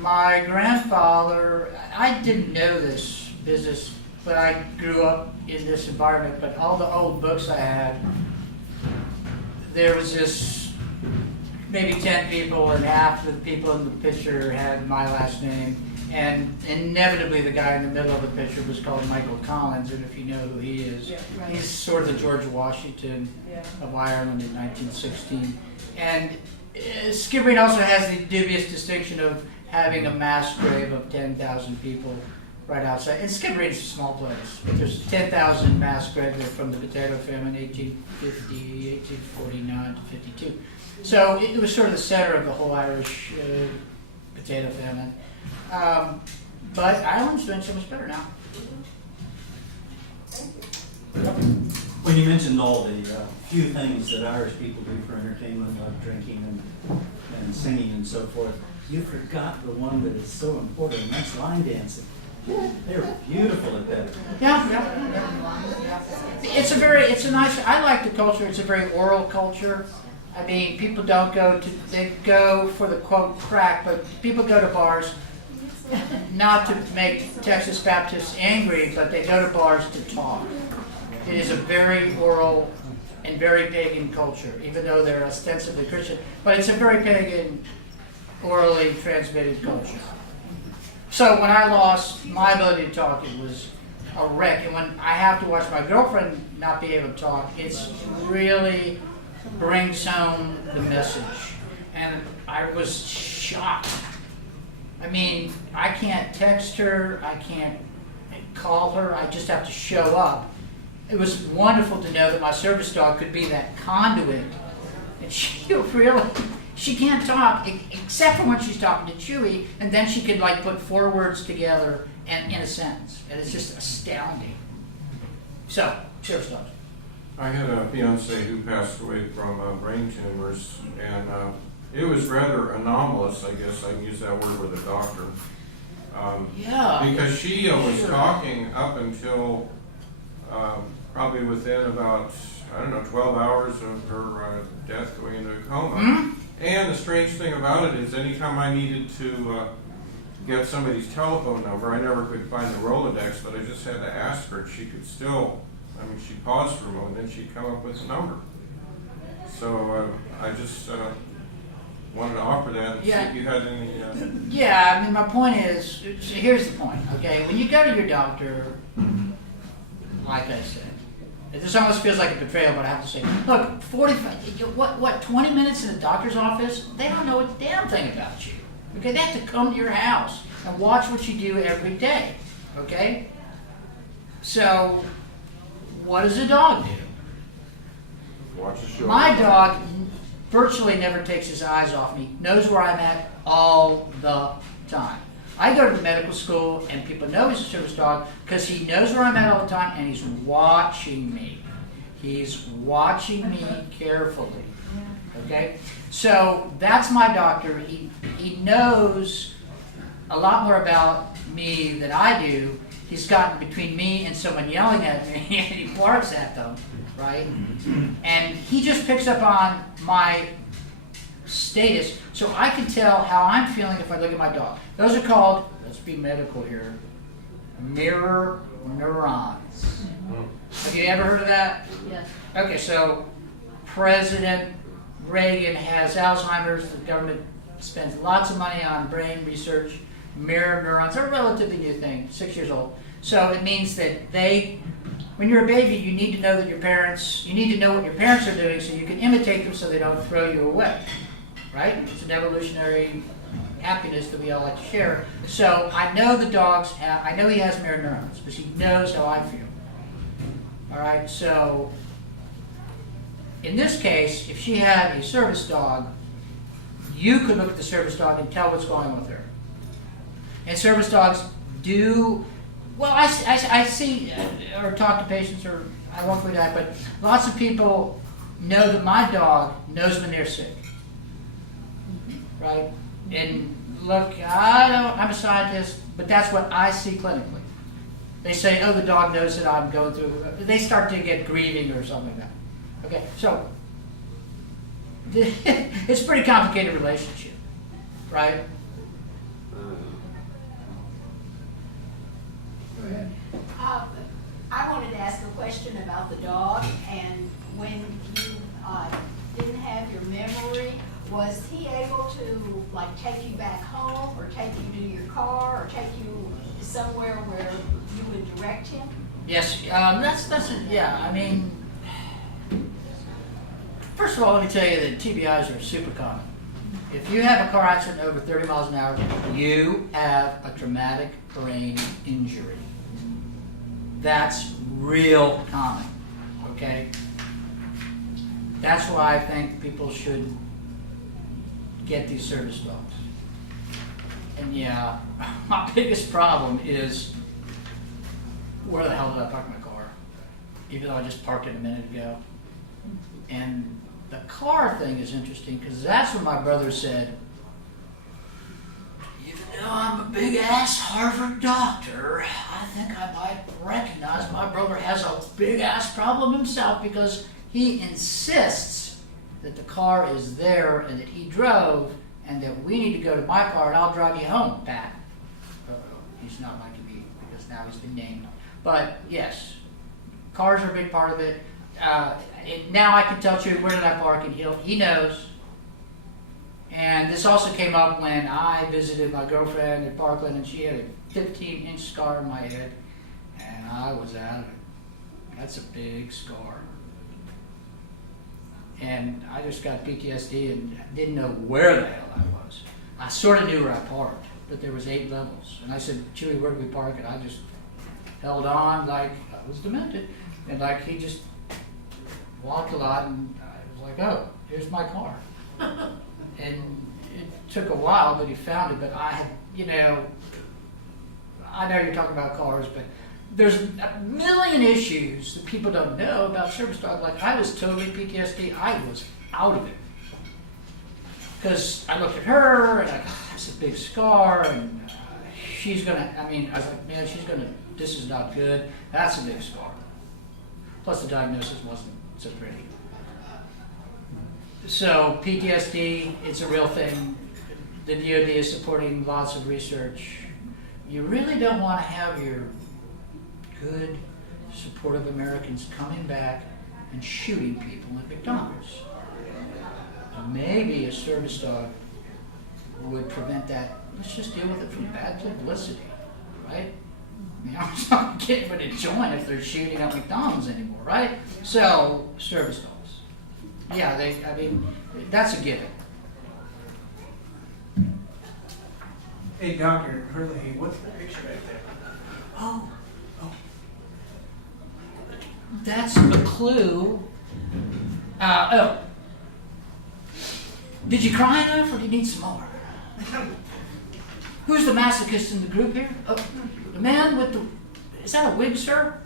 My grandfather, I didn't know this business, but I grew up in this environment, but all the old books I had, there was this maybe 10 people, and half of the people in the picture had my last name, and inevitably the guy in the middle of the picture was called Michael Collins, and if you know who he is, he's sort of the George Washington of Ireland in 1916. And Skibbereen also has the dubious distinction of having a mass grave of 10,000 people right outside. And Skibbereen is a small place, but there's 10,000 mass graves there from the potato famine, 1850, 1849 to 52. So it was sort of the center of the whole Irish potato famine. But Ireland's doing so much better now. When you mentioned all the few things that Irish people do for entertainment, like drinking and singing and so forth, you forgot the one that is so important, and that's line dancing. They're beautiful at that. Yeah. It's a nice, I like the culture, it's a very oral culture. I mean, people don't go to, they go for the quote crack, but people go to bars. not to make Texas Baptists angry, but they go to bars to talk. It is a very oral and very pagan culture, even though they're ostensibly Christian, but it's a very pagan, orally transmitted culture. So when I lost my ability to talk, it was a wreck. And when I have to watch my girlfriend not be able to talk, it's really brings home the message. And I was shocked. I mean, I can't text her, I can't call her, I just have to show up. It was wonderful to know that my service dog could be that conduit. And she can't talk except for when she's talking to Chewy, and then she could like put 4 words together and in a sentence. And it's just astounding. So, service dogs. I had a fiance who passed away from brain tumors, and it was rather anomalous, I guess I can use that word with a doctor. Yeah. Because she was Sure. talking up until probably within about, 12 hours of her death going into a coma. Hmm? And the strange thing about it is anytime I needed to get somebody's telephone number, I never could find the Rolodex, but I just had to ask her, and she could still, she paused for a moment, and then she'd come up with the number. So I just wanted to offer that and see if you had any... Yeah, I mean, my point is, here's the point, okay? When you go to your doctor, like I said, this almost feels like a betrayal, but I have to say, look, 20 minutes in the doctor's office, they don't know a damn thing about you. Okay, they have to come to your house and watch what you do every day, okay? So, what does a dog do? Watch the show. My dog virtually never takes his eyes off me, knows where I'm at all the time. I go to medical school and people know he's a service dog because he knows where I'm at all the time and he's watching me. He's watching me carefully. Okay? So that's my doctor. He knows a lot more about me than I do. He's gotten between me and someone yelling at me and he barks at them, right? And he just picks up on my status, so I can tell how I'm feeling if I look at my dog. Those are called, let's be medical here, mirror neurons. Have you ever heard of that? Yes. Okay, so President Reagan has Alzheimer's. The government spends lots of money on brain research. Mirror neurons are a relatively new thing, 6 years old. So it means that when you're a baby, you need to know that you need to know what your parents are doing so you can imitate them so they don't throw you away. Right? It's an evolutionary happiness that we all like to share. So I know I know he has mirror neurons because he knows how I feel. All right, so in this case, if she had a service dog, you could look at the service dog and tell what's going on with her. And service dogs do, well, I see or talk to patients, or I won't do that, but lots of people know that my dog knows when they're sick. Right? And look, I'm a scientist, but that's what I see clinically. They say, oh, the dog knows that I'm going through, they start to get grieving or something like that. Okay, so it's a pretty complicated relationship, right? Go ahead. I wanted to ask a question about the dog, and when you didn't have your memory, was he able to like take you back home, or take you to your car, or take you somewhere where you would direct him? Yes, yeah, I mean, first of all, let me tell you that TBIs are super common. If you have a car accident over 30 miles an hour, you have a traumatic brain injury. That's real common, okay? That's why I think people should get these service dogs. And yeah, my biggest problem is, where the hell did I park my car? Even though I just parked it a minute ago. And the car thing is interesting because that's when my brother said, even though I'm a big ass Harvard doctor, I think I might recognize my brother has a big ass problem himself because he insists that the car is there and that he drove and that we need to go to my car and I'll drive you home, Pat. He's not liking me because now he's been named. But yes, cars are a big part of it. Now I can tell Chewy where did I park, and he knows. And this also came up when I visited my girlfriend in Parkland, and she had a 15-inch scar on my head, and I was out of it. That's a big scar. And I just got PTSD and didn't know where the hell I was. I sort of knew where I parked, but there was 8 levels. And I said, Chewy, where do we park? And I just held on like I was demented. And like he just walked a lot, and I was like, oh, here's my car. And it took a while, but he found it. But I had, I know you're talking about cars, but there's a million issues that people don't know about service dog. Like I was totally PTSD. I was out of it. Because I looked at her, and that's a big scar, and she's going to, I was like, man, this is not good. That's a big scar. Plus the diagnosis wasn't so pretty. So PTSD, it's a real thing. The DoD is supporting lots of research. You really don't want to have your good, supportive Americans coming back and shooting people at McDonald's. Maybe a service dog would prevent that. Let's just deal with it from bad publicity, right? I'm not getting ready to join if they're shooting at McDonald's anymore, right? So, service dogs. Yeah, that's a given. Hey, Dr. Herlihy, what's the picture right there? Oh. That's a clue. Did you cry enough, or do you need some more? Who's the masochist in the group here? The man with is that a wig, sir?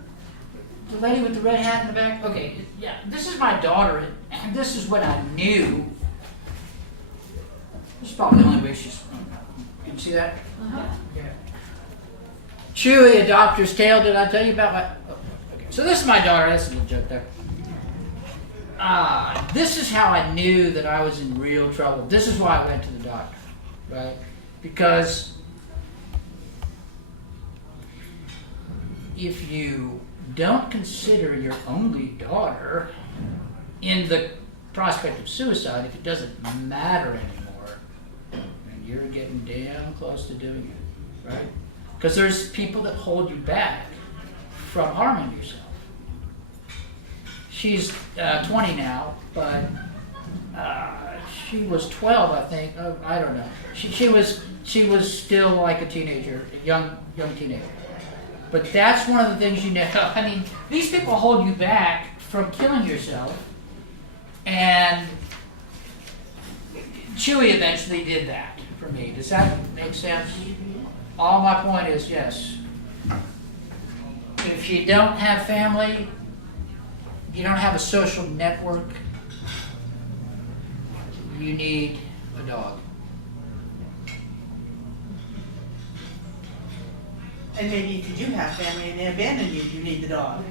The lady with the red hat in the back? Okay, yeah, this is my daughter, and this is what I knew. This is probably the only way she's, can you see that? Uh-huh. Yeah. Chewy, a doctor's tale, did I tell you about my, okay. So this is my daughter, that's a little joke there. This is how I knew that I was in real trouble. This is why I went to the doctor, right? Because if you don't consider your only daughter in the prospect of suicide, if it doesn't matter anymore, then you're getting damn close to doing it, right? Because there's people that hold you back from harming yourself. She's 20 now, but she was 12, I think. I don't know. She was still like a teenager, a young teenager. But that's one of the things you know. I mean, these people hold you back from killing yourself, and Chewy eventually did that for me. Does that make sense? All my point is, yes. If you don't have family, you don't have a social network, you need a dog. And maybe if you do have family and they abandon you, you need the dog.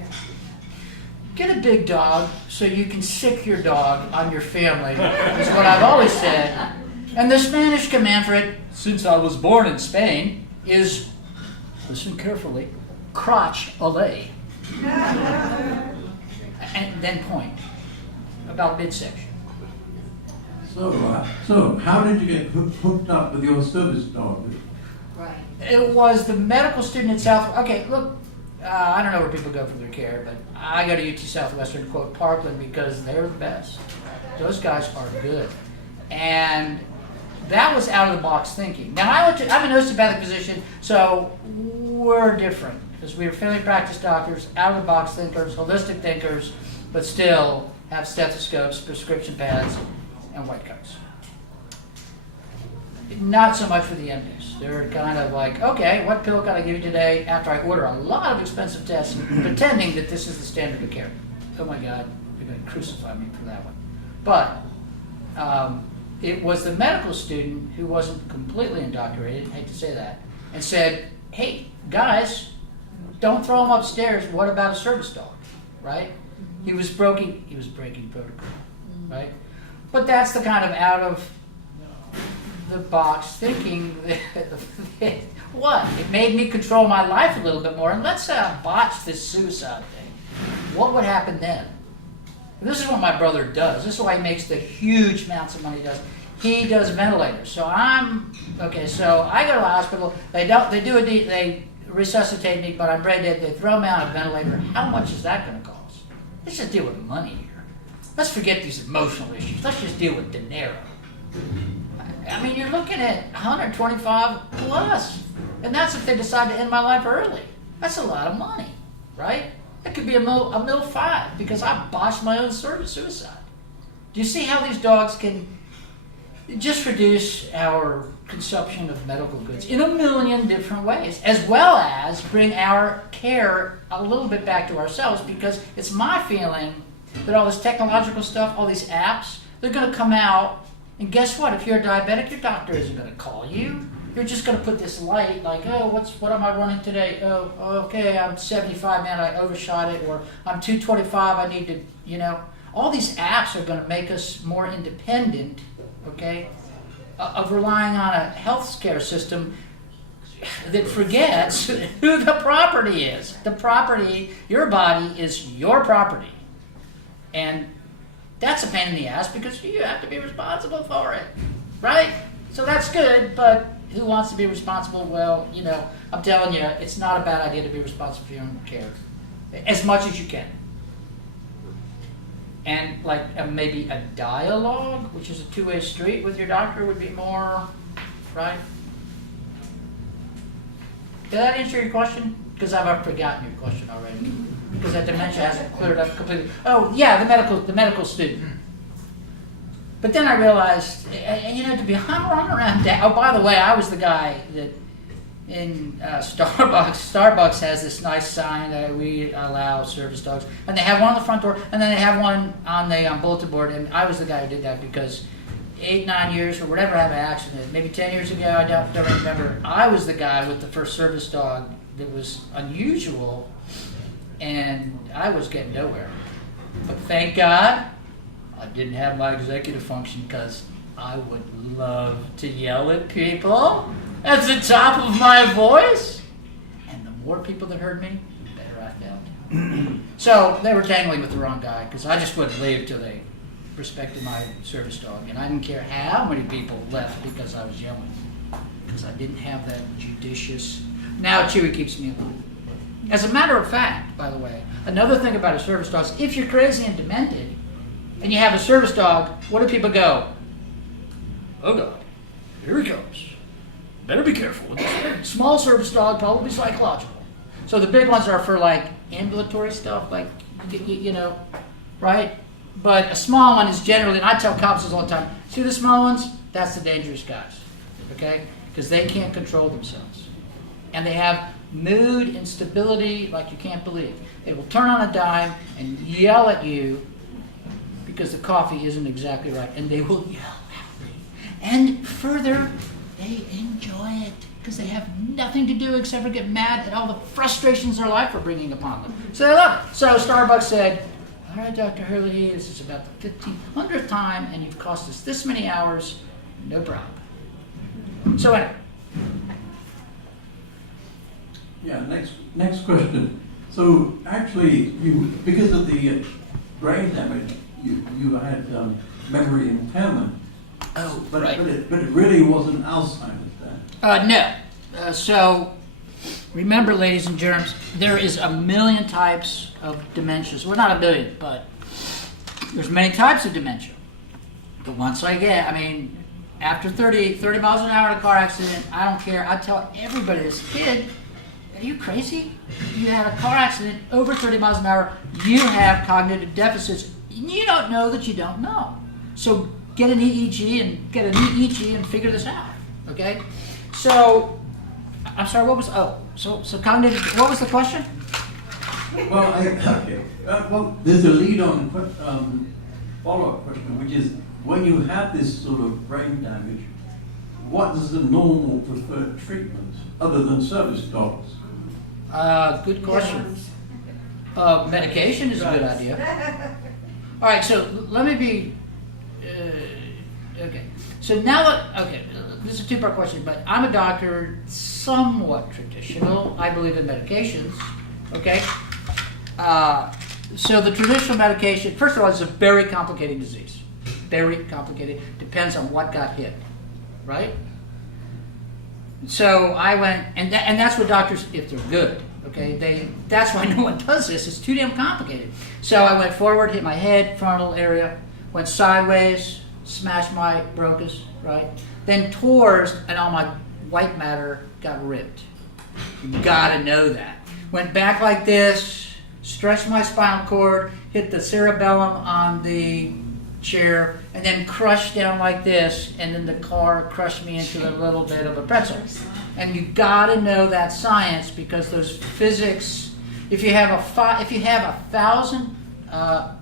Get a big dog so you can sick your dog on your family, is what I've always said. And the Spanish command for it, since I was born in Spain, is, listen carefully, crotch alay. And then point, about midsection. So how did you get hooked up with your service dog? Right. It was the medical student at South. Okay, look, I don't know where people go for their care, but I go to UT Southwestern, quote, Parkland, because they're the best. Those guys are good. And that was out of the box thinking. Now, I'm an osteopathic physician, so we're different, because we're family practice doctors, out of the box thinkers, holistic thinkers, but still have stethoscopes, prescription pads, and white coats. Not so much for the MDs. They're kind of like, okay, what pill can I give you today after I order a lot of expensive tests, pretending that this is the standard of care. Oh my God, you're going to crucify me for that one. But it was the medical student who wasn't completely indoctrinated, I hate to say that, and said, hey, guys, don't throw them upstairs. What about a service dog, right? He was breaking protocol, right? But that's the kind of out of the box thinking that, what? It made me control my life a little bit more. And let's say I botched this suicide thing. What would happen then? This is what my brother does. This is why he makes the huge amounts of money he does. He does ventilators. So so I go to the hospital. They resuscitate me, but I'm brain dead. They throw me on a ventilator. How much is that going to cost? Let's just deal with money here. Let's forget these emotional issues. Let's just deal with dinero. I mean, you're looking at 125 plus. And that's if they decide to end my life early. That's a lot of money, right? That could be a mil 5 because I botched my own suicide. Do you see how these dogs can just reduce our consumption of medical goods in a million different ways, as well as bring our care a little bit back to ourselves? Because it's my feeling that all this technological stuff, all these apps, they're going to come out, and guess what? If you're a diabetic, your doctor isn't going to call you. You're just going to put this light, like, oh, what am I running today? Oh, okay, I'm 75, man, I overshot it, or I'm 225, I need to, all these apps are going to make us more independent, okay, of relying on a healthcare system that forgets who the property is. The property, your body is your property. And that's a pain in the ass because you have to be responsible for it, right? So that's good, but who wants to be responsible? Well, I'm telling you, it's not a bad idea to be responsible for your own care as much as you can. And like maybe a dialogue, which is a two-way street with your doctor, would be more, right? Did that answer your question? Because I've forgotten your question already. Because that dementia hasn't cleared up completely. Oh yeah, the medical student. But then I realized, to be hung around that. Oh, by the way, I was the guy that in Starbucks has this nice sign that we allow service dogs, and they have one on the front door, and then they have one on the bulletin board. And I was the guy who did that because 8-9 years or whatever I had an accident, maybe 10 years ago, I don't remember. I was the guy with the first service dog that was unusual, and I was getting nowhere. But thank God I didn't have my executive function because I would love to yell at people at the top of my voice. And the more people that heard me, the better I felt. So they were tangling with the wrong guy because I just wouldn't leave till they respected my service dog. And I didn't care how many people left because I was yelling. Because I didn't have that judicious... Now Chewy keeps me alive. As a matter of fact, by the way, another thing about a service dog is if you're crazy and demented, and you have a service dog, what do people go? Oh God, here he comes. Better be careful with this. Small service dog, probably psychological. So the big ones are for like ambulatory stuff, like, right? But a small one is generally, and I tell cops this all the time, see the small ones? That's the dangerous guys, okay? Because they can't control themselves. And they have mood instability like you can't believe. They will turn on a dime and yell at you because the coffee isn't exactly right, and they will yell loudly. And further, they enjoy it because they have nothing to do except for get mad at all the frustrations their life are bringing upon them. So they love it. So Starbucks said, all right, Dr. Herlihy, this is about the 1500th time, and you've cost us this many hours, no problem. So anyway. Yeah, next question. So actually, because of the brain damage, you had memory impairment. Oh, but right. But it really wasn't Alzheimer's then. No. So remember, ladies and germs, there is a million types of dementias. Well, not a million, but there's many types of dementia. The ones I get, after 30 miles an hour in a car accident, I don't care. I tell everybody, this kid, are you crazy? You had a car accident over 30 miles an hour. You have cognitive deficits. You don't know that you don't know. So get an EEG and figure this out. Okay? So, I'm sorry, so cognitive, what was the question? Well, okay. Well, there's a lead-on follow-up question, which is, when you have this sort of brain damage, what is the normal preferred treatment other than service dogs? Good question. Medication is a good idea. All right, so let me be... okay. So now that, okay, this is a two-part question, but I'm a doctor, somewhat traditional. I believe in medications, okay? So the traditional medication, first of all, it's a very complicated disease. Very complicated. Depends on what got hit, right? So I went, and that's what doctors, if they're good, okay, that's why no one does this. It's too damn complicated. So I went forward, hit my head, frontal area, went sideways, smashed my bronchus, right? Then towards, and all my white matter got ripped. You gotta know that. Went back like this, stretched my spinal cord, hit the cerebellum on the chair, and then crushed down like this, and then the car crushed me into a little bit of a pretzel. And you gotta know that science, because those physics, if you have 1,000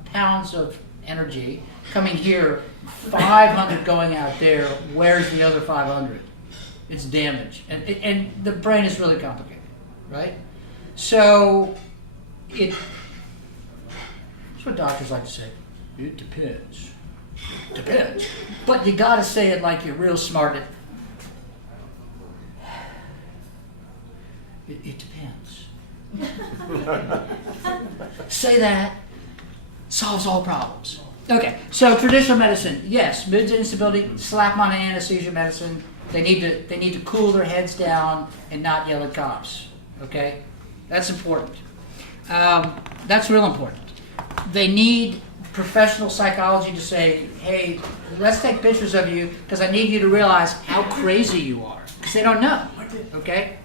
pounds of energy coming here, 500 going out there, where's the other 500? It's damage. And the brain is really complicated, right? So that's what doctors like to say. It depends. Depends. But you gotta say it like you're real smart. It depends. Say that, solves all problems. Okay, so traditional medicine, yes, mood instability, slap them on an anesthesia medicine. They need to cool their heads down and not yell at cops. Okay, that's important. That's real important. They need professional psychology to say, hey, let's take pictures of you because I need you to realize how crazy you are, because they don't know. Okay,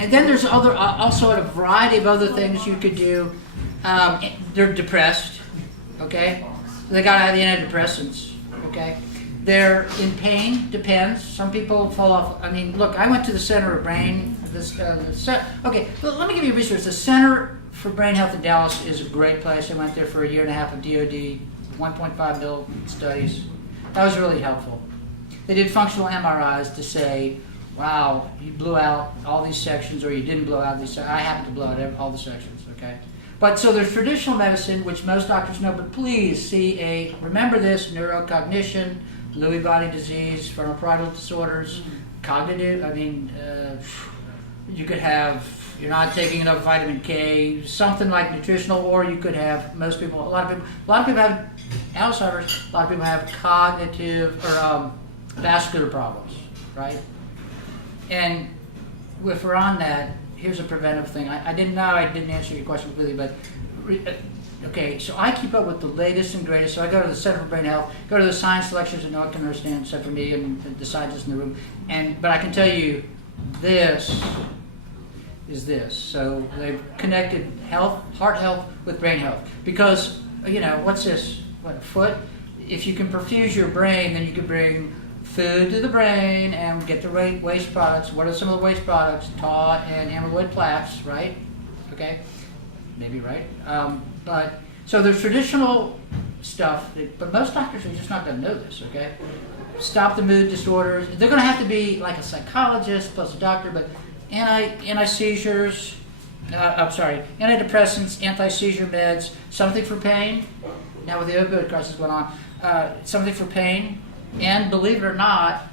and then there's also a variety of other things you could do. They're depressed. Okay, they got to have the antidepressants. Okay. They're in pain, depends. Some people fall off. I mean, look, I went to the Center of Brain. Okay, well, let me give you a resource. The Center for Brain Health in Dallas is a great place. I went there for a year and a half of DOD, 1.5 mil studies. That was really helpful. They did functional MRIs to say, wow, you blew out all these sections, or you didn't blow out these sections. I happened to blow out all the sections, okay? But so there's traditional medicine, which most doctors know, but please remember this, neurocognition, Lewy body disease, frontoparietal disorders, cognitive, you could have, you're not taking enough vitamin K, something like nutritional, or you could have, a lot of people have Alzheimer's, a lot of people have cognitive or vascular problems, right? And if we're on that, here's a preventive thing. I didn't answer your question completely, but okay, so I keep up with the latest and greatest. So I go to the Center for Brain Health, go to the science lectures that no one can understand except for me and the scientists in the room. But I can tell you, this is this. So they've connected heart health with brain health. Because, what's this? What, a foot? If you can perfuse your brain, then you can bring food to the brain and get the waste products. What are some of the waste products? Tau and amyloid plaques, right? Okay, maybe right. But so there's traditional stuff, but most doctors are just not going to know this. Okay, stop the mood disorders. They're going to have to be like a psychologist plus a doctor, but antidepressants, anti-seizure meds, something for pain. Now with the opioid crisis going on, something for pain. And believe it or not,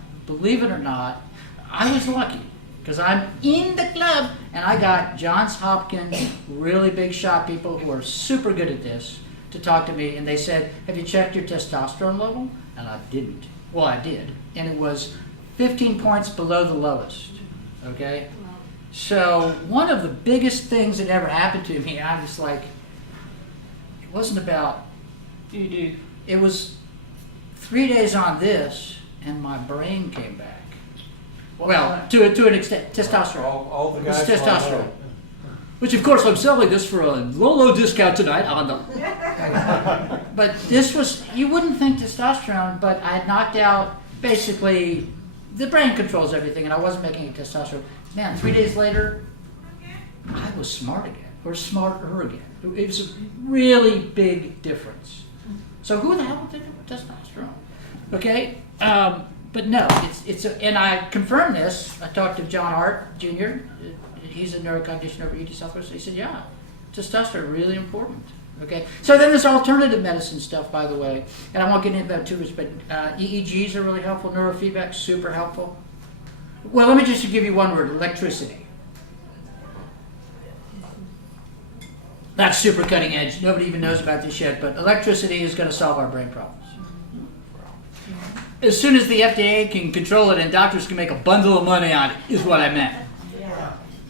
I was lucky because I'm in the club and I got Johns Hopkins really big shot people who are super good at this to talk to me, and they said, have you checked your testosterone level? And I didn't. Well, I did, and it was 15 points below the lowest. Okay? So one of the biggest things that ever happened to me, I was like, it wasn't about, it was 3 days on this, and my brain came back. Well, to an extent, testosterone. All the guys it's testosterone. Which, of course, I'm selling this for a low discount tonight on the. But this was, you wouldn't think testosterone, but I had knocked out, basically, the brain controls everything, and I wasn't making any testosterone. Man, 3 days later, I was smart again, or smarter again. It was a really big difference. So who the hell would think of testosterone? Okay, but no, and I confirmed this. I talked to John Hart Jr. He's a neurocognition over UT Southwest. He said, yeah, testosterone really important. Okay, so then there's alternative medicine stuff, by the way, and I won't get into that too much, but EEGs are really helpful, neurofeedback, super helpful. Well, let me just give you one word, electricity. That's super cutting edge. Nobody even knows about this yet, but electricity is going to solve our brain problems. As soon as the FDA can control it and doctors can make a bundle of money on it, is what I meant.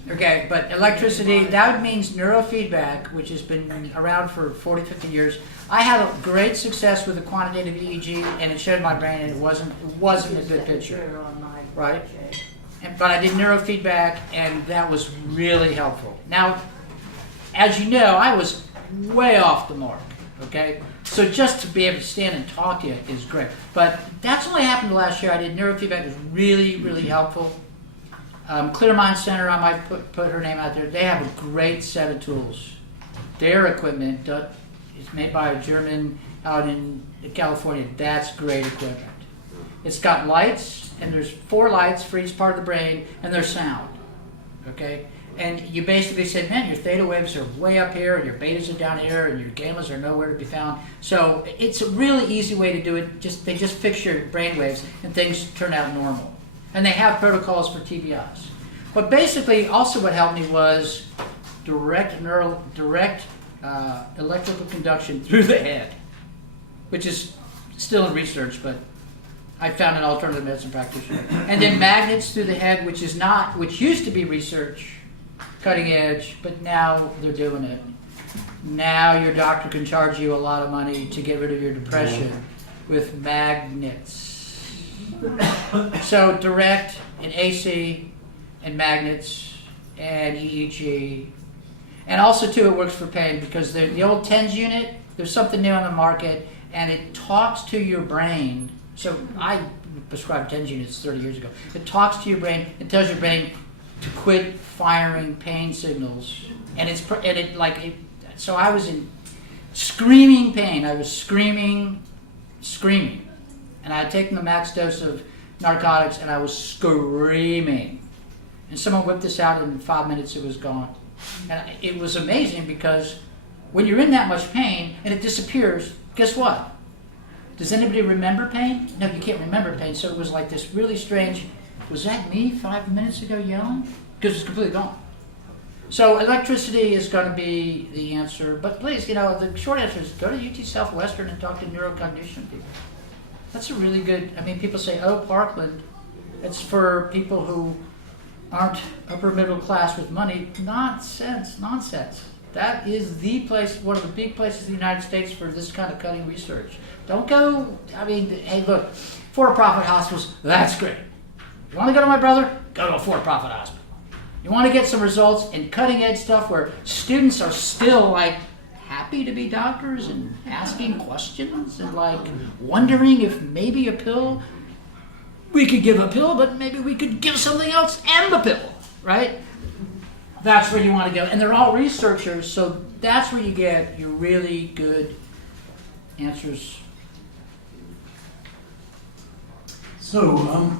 Okay, but electricity, that means neurofeedback, which has been around for 40, 50 years. I had a great success with a quantitative EEG, and it showed my brain, and it wasn't a good picture, right? But I did neurofeedback, and that was really helpful. Now, as you know, I was way off the mark, okay? So just to be able to stand and talk to you is great. But that's only happened last year. I did neurofeedback. It was really, really helpful. Clear Mind Center, I might put her name out there. They have a great set of tools. Their equipment is made by a German out in California. That's great equipment. It's got lights, and there's 4 lights for each part of the brain, and there's sound, okay? And you basically said, man, your theta waves are way up here, and your betas are down here, and your gammas are nowhere to be found. So it's a really easy way to do it. They just fix your brain waves, and things turn out normal. And they have protocols for TBIs. But basically, also what helped me was direct electrical conduction through the head, which is still in research, but I found an alternative medicine practitioner. And then magnets through the head, which used to be research, cutting edge, but now they're doing it. Now your doctor can charge you a lot of money to get rid of your depression with magnets. So direct and AC and magnets and EEG. And also too, it works for pain because the old TENS unit, there's something new on the market, and it talks to your brain. So I prescribed TENS units 30 years ago. It talks to your brain and tells your brain to quit firing pain signals. So I was in screaming pain. I was screaming. And I had taken the max dose of narcotics, and I was screaming. And someone whipped this out, and in 5 minutes it was gone. And it was amazing because when you're in that much pain and it disappears, guess what? Does anybody remember pain? No, you can't remember pain. So it was like this really strange, was that me 5 minutes ago yelling? Because it's completely gone. So electricity is going to be the answer. But please, the short answer is go to UT Southwestern and talk to neurocognition people. That's a really good, people say, oh, Parkland, it's for people who aren't upper middle class with money. Nonsense. That is the place, one of the big places in the United States for this kind of cutting research. Don't go, hey, look, for-profit hospitals, that's great. You want to go to my brother? Go to a for-profit hospital. You want to get some results in cutting-edge stuff where students are still, happy to be doctors and asking questions and wondering if maybe a pill, we could give a pill, but maybe we could give something else and the pill, right? That's where you want to go. And they're all researchers, so that's where you get your really good answers. So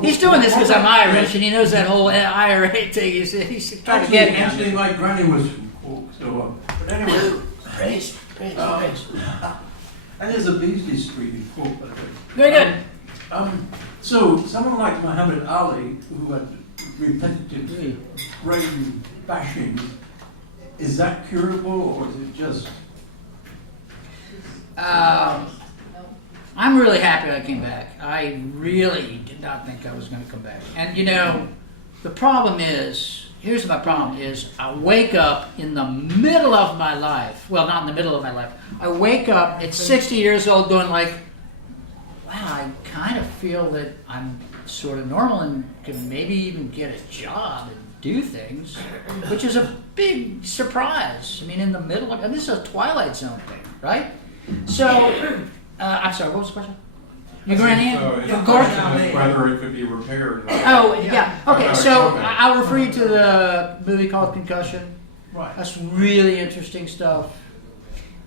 He's doing this because I'm Irish, and he knows that whole IRA thing. He's trying to get me. Actually, my granny was from Cork, so. But anyway. Praise. And there's a Beasley Street in Cork, by the way. Very good. So someone like Muhammad Ali, who had repetitive brain bashing, is that curable, or is it just? I'm really happy I came back. I really did not think I was going to come back. And the problem is, here's my problem is, I wake up in the middle of my life. Well, not in the middle of my life. I wake up at 60 years old going wow, I kind of feel that I'm sort of normal and can maybe even get a job and do things, which is a big surprise. In the middle of, and this is a Twilight Zone thing, right? So, I'm sorry, what was the question? Your granny? Of course. Whether it could be repaired. Oh, yeah. Okay, so I'll refer you to the movie called Concussion. Right. That's really interesting stuff.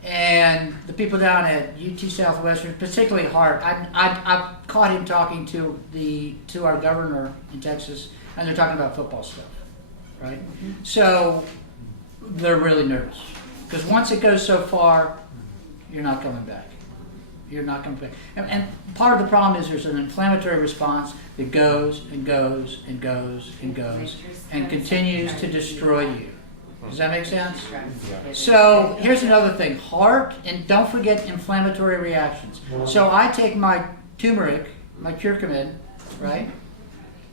And the people down at UT Southwestern, particularly Hart, I caught him talking to our governor in Texas, and they're talking about football stuff, right? So they're really nervous Because once it goes so far, you're not coming back. You're not coming back. And part of the problem is there's an inflammatory response that goes and goes and goes and goes and continues to destroy you. Does that make sense? So here's another thing. Heart, and don't forget inflammatory reactions. So I take my turmeric, my curcumin, right?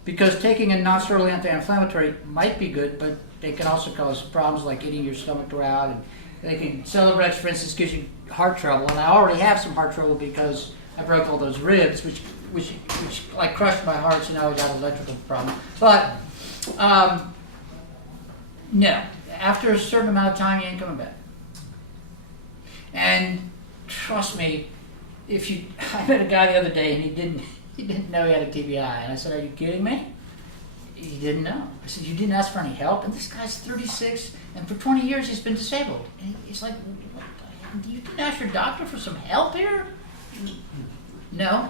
Because taking a non-steroidal anti-inflammatory might be good, but they can also cause problems like eating your stomach around, and they can, Celebrex, for instance, gives you heart trouble, and I already have some heart trouble because I broke all those ribs, which like crushed my heart, so now I got an electrical problem. But no, after a certain amount of time, you ain't coming back. And trust me, I met a guy the other day, and he didn't know he had a TBI, and I said, "Are you kidding me?" He didn't know. I said, "You didn't ask for any help?" And this guy's 36, and for 20 years he's been disabled. And he's like, "What the, you didn't ask your doctor for some help here?" No.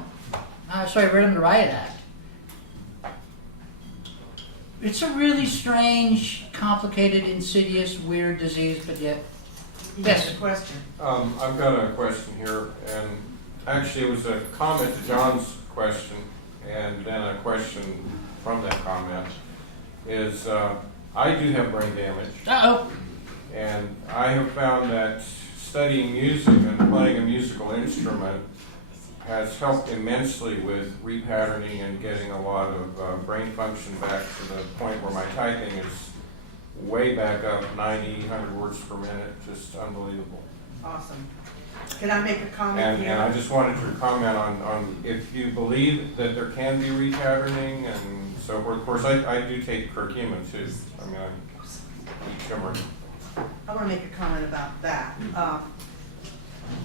So I read him the Riot Act. It's a really strange, complicated, insidious, weird disease, but yet. Yes. Question. I've got a question here, and actually it was a comment to John's question, and then a question from that comment, is I do have brain damage. Uh-oh. And I have found that studying music and playing a musical instrument has helped immensely with repatterning and getting a lot of brain function back to the point where my typing is way back up, 90, 100 words per minute, just unbelievable. Awesome. Can I make a comment here? And I just wanted to comment on if you believe that there can be repatterning and so forth. Of course, I do take curcumin too. I mean, I eat turmeric. I want to make a comment about that.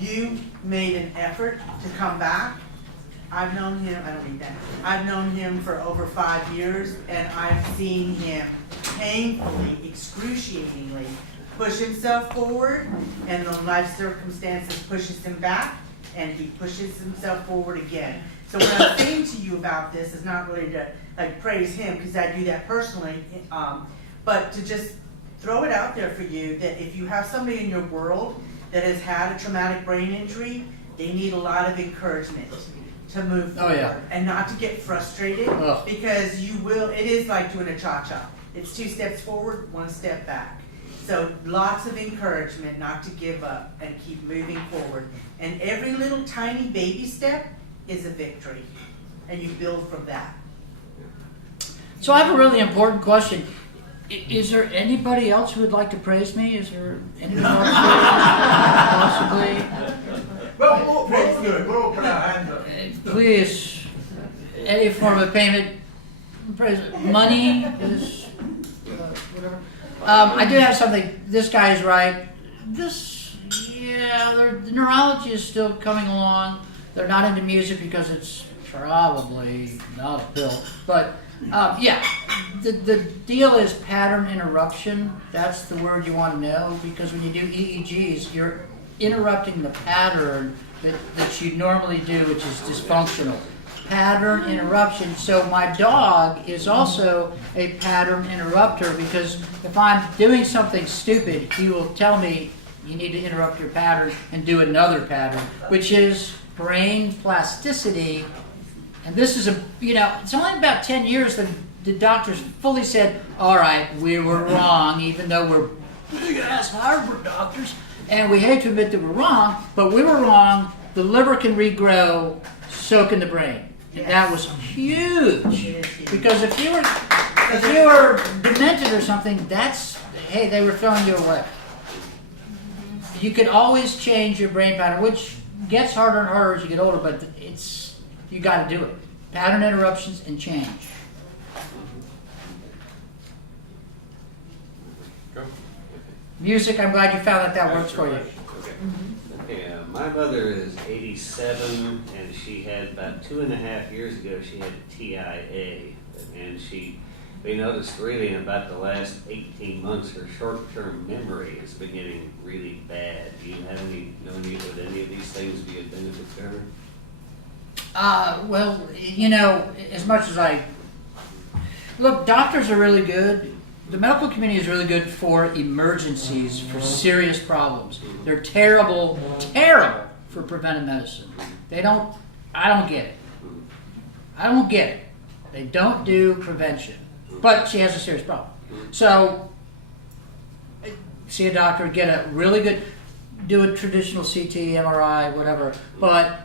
You made an effort to come back. I've known him, I don't need that. I've known him for over 5 years, and I've seen him painfully, excruciatingly push himself forward, and the life circumstances pushes him back, and he pushes himself forward again. So what I'm saying to you about this is not really to like praise him, because I do that personally, but to just throw it out there for you that if you have somebody in your world that has had a traumatic brain injury, they need a lot of encouragement to move forward and not to get frustrated, because you will, it is like doing a cha-cha. It's 2 steps forward, 1 step back. So lots of encouragement not to give up and keep moving forward. And every little tiny baby step is a victory, and you build from that. So I have a really important question. Is there anybody else who would like to praise me? Is there anybody else possibly? Well, we'll do it. We'll put our hands up. Please, any form of payment, praise, money is whatever. I do have something. This guy is right. The neurology is still coming along. They're not into music because it's probably not a pill, but. The deal is pattern interruption. That's the word you want to know, because when you do EEGs, you're interrupting the pattern that you normally do, which is dysfunctional. Pattern interruption. So my dog is also a pattern interrupter, because if I'm doing something stupid, he will tell me you need to interrupt your pattern and do another pattern, which is brain plasticity. And this is it's only about 10 years that the doctors fully said, all right, we were wrong, even though we're big-ass Harvard doctors, and we hate to admit that we're wrong, but we were wrong. The liver can regrow, so can the brain. And that was huge. Because if you were demented or something, they were throwing you away. You could always change your brain pattern, which gets harder and harder as you get older, but you got to do it. Pattern interruptions and change. Go. Music, I'm glad you found that works for you. Okay, my mother is 87, and she had about 2.5 years ago, she had a TIA, and we noticed really in about the last 18 months, her short-term memory has been getting really bad. Do you have would any of these things be a benefit to her? Well, as much as look, doctors are really good, the medical community is really good for emergencies, for serious problems. They're terrible, terrible for preventive medicine. I don't get it. I don't get it. They don't do prevention. But she has a serious problem. So, see a doctor, get a really good, do a traditional CT, MRI, whatever. But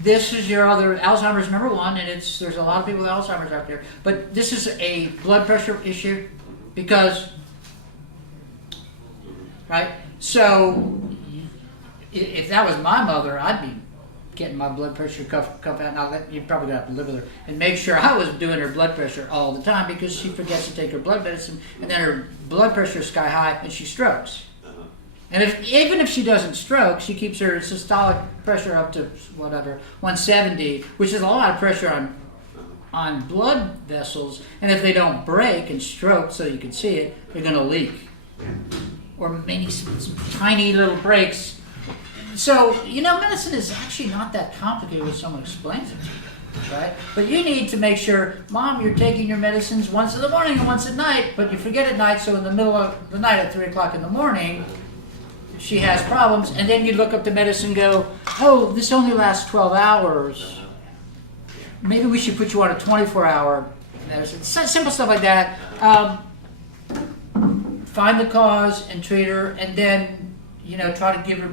this is your other, Alzheimer's number one, and there's a lot of people with Alzheimer's out there. But this is a blood pressure issue because, right? So, if that was my mother, I'd be getting my blood pressure cuff out, and you'd probably have to live with her and make sure I was doing her blood pressure all the time because she forgets to take her blood medicine, and then her blood pressure is sky high and she strokes. And even if she doesn't stroke, she keeps her systolic pressure up to whatever 170, which is a lot of pressure on blood vessels. And if they don't break and stroke, so you can see it, they're going to leak, or maybe some tiny little breaks. So medicine is actually not that complicated when someone explains it to you, right? But you need to make sure, Mom, you're taking your medicines once in the morning and once at night, but you forget at night. So in the middle of the night at 3 o'clock in the morning, she has problems, and then you look up the medicine and go, oh, this only lasts 12 hours. Maybe we should put you on a 24-hour medicine. Simple stuff like that. Find the cause and treat her, and then, try to give her,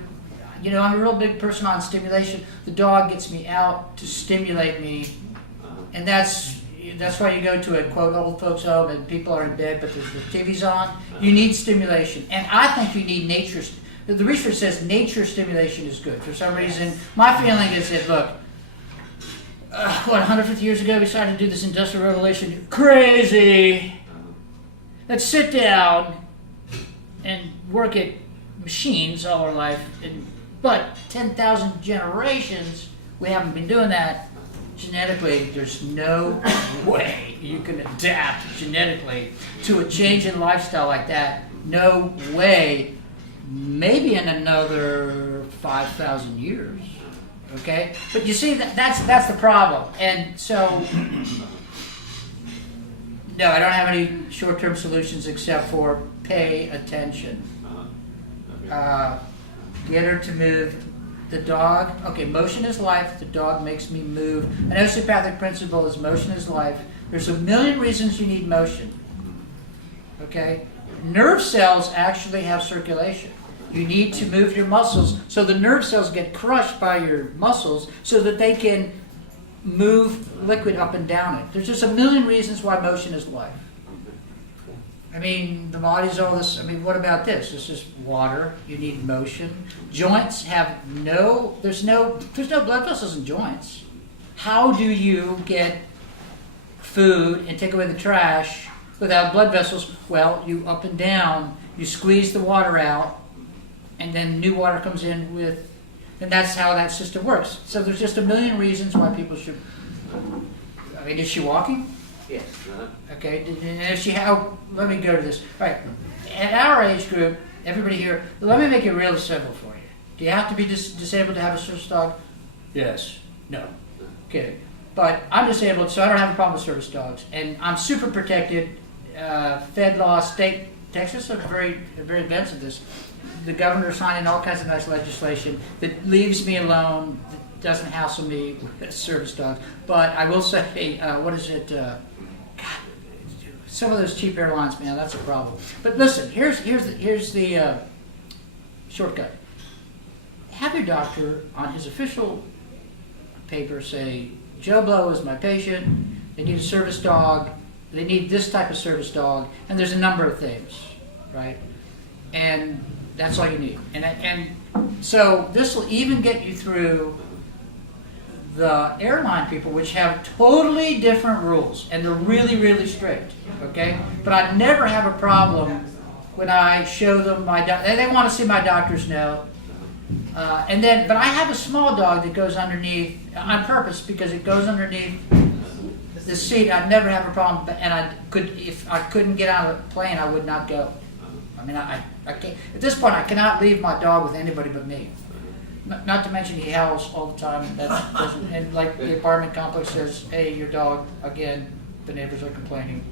I'm a real big person on stimulation. The dog gets me out to stimulate me, and that's why you go to a, quote, old folks home and people are in bed, but the TV's on. You need stimulation, and I think you need nature. The research says nature stimulation is good. For some reason, my feeling is that, look, 150 years ago we started to do this industrial revolution. Crazy! Let's sit down and work at machines all our life. But 10,000 generations, we haven't been doing that. Genetically, there's no way you can adapt genetically to a change in lifestyle like that. No way. Maybe in another 5,000 years, okay? But you see, that's the problem. And so, no, I don't have any short-term solutions except for pay attention. Get her to move. The dog, okay, motion is life. The dog makes me move. An osteopathic principle is motion is life. There's a million reasons you need motion, okay? Nerve cells actually have circulation. You need to move your muscles so the nerve cells get crushed by your muscles so that they can move liquid up and down it. There's just a million reasons why motion is life. I mean, the body's all this. I mean, what about this? It's just water. You need motion. Joints have there's no blood vessels in joints. How do you get food and take away the trash without blood vessels? Well, you up and down, you squeeze the water out, and then new water comes in and that's how that system works. So there's just a million reasons why people should. I mean, is she walking? Yes. Okay, and if she let me go to this. All right, at our age group, everybody here, let me make it real simple for you. Do you have to be disabled to have a service dog? Yes. No. Kidding. But I'm disabled, so I don't have a problem with service dogs, and I'm super protected. Fed law, state, Texas are very advanced at this. The governor signing all kinds of nice legislation that leaves me alone, that doesn't hassle me with service dogs. But I will say, what is it? God, some of those cheap airlines, man, that's a problem. But listen, here's the shortcut. Have your doctor on his official paper say, Joe Blow is my patient. They need a service dog. They need this type of service dog, and there's a number of things, right? And that's all you need. And so this will even get you through the airline people, which have totally different rules, and they're really, really strict, okay? But I never have a problem when I show them they want to see my doctor's note. But I have a small dog that goes underneath on purpose because it goes underneath the seat. I'd never have a problem, and if I couldn't get on a plane, I would not go. I mean, I can't. At this point, I cannot leave my dog with anybody but me. Not to mention he howls all the time. And like the apartment complex says, hey, your dog, again, the neighbors are complaining.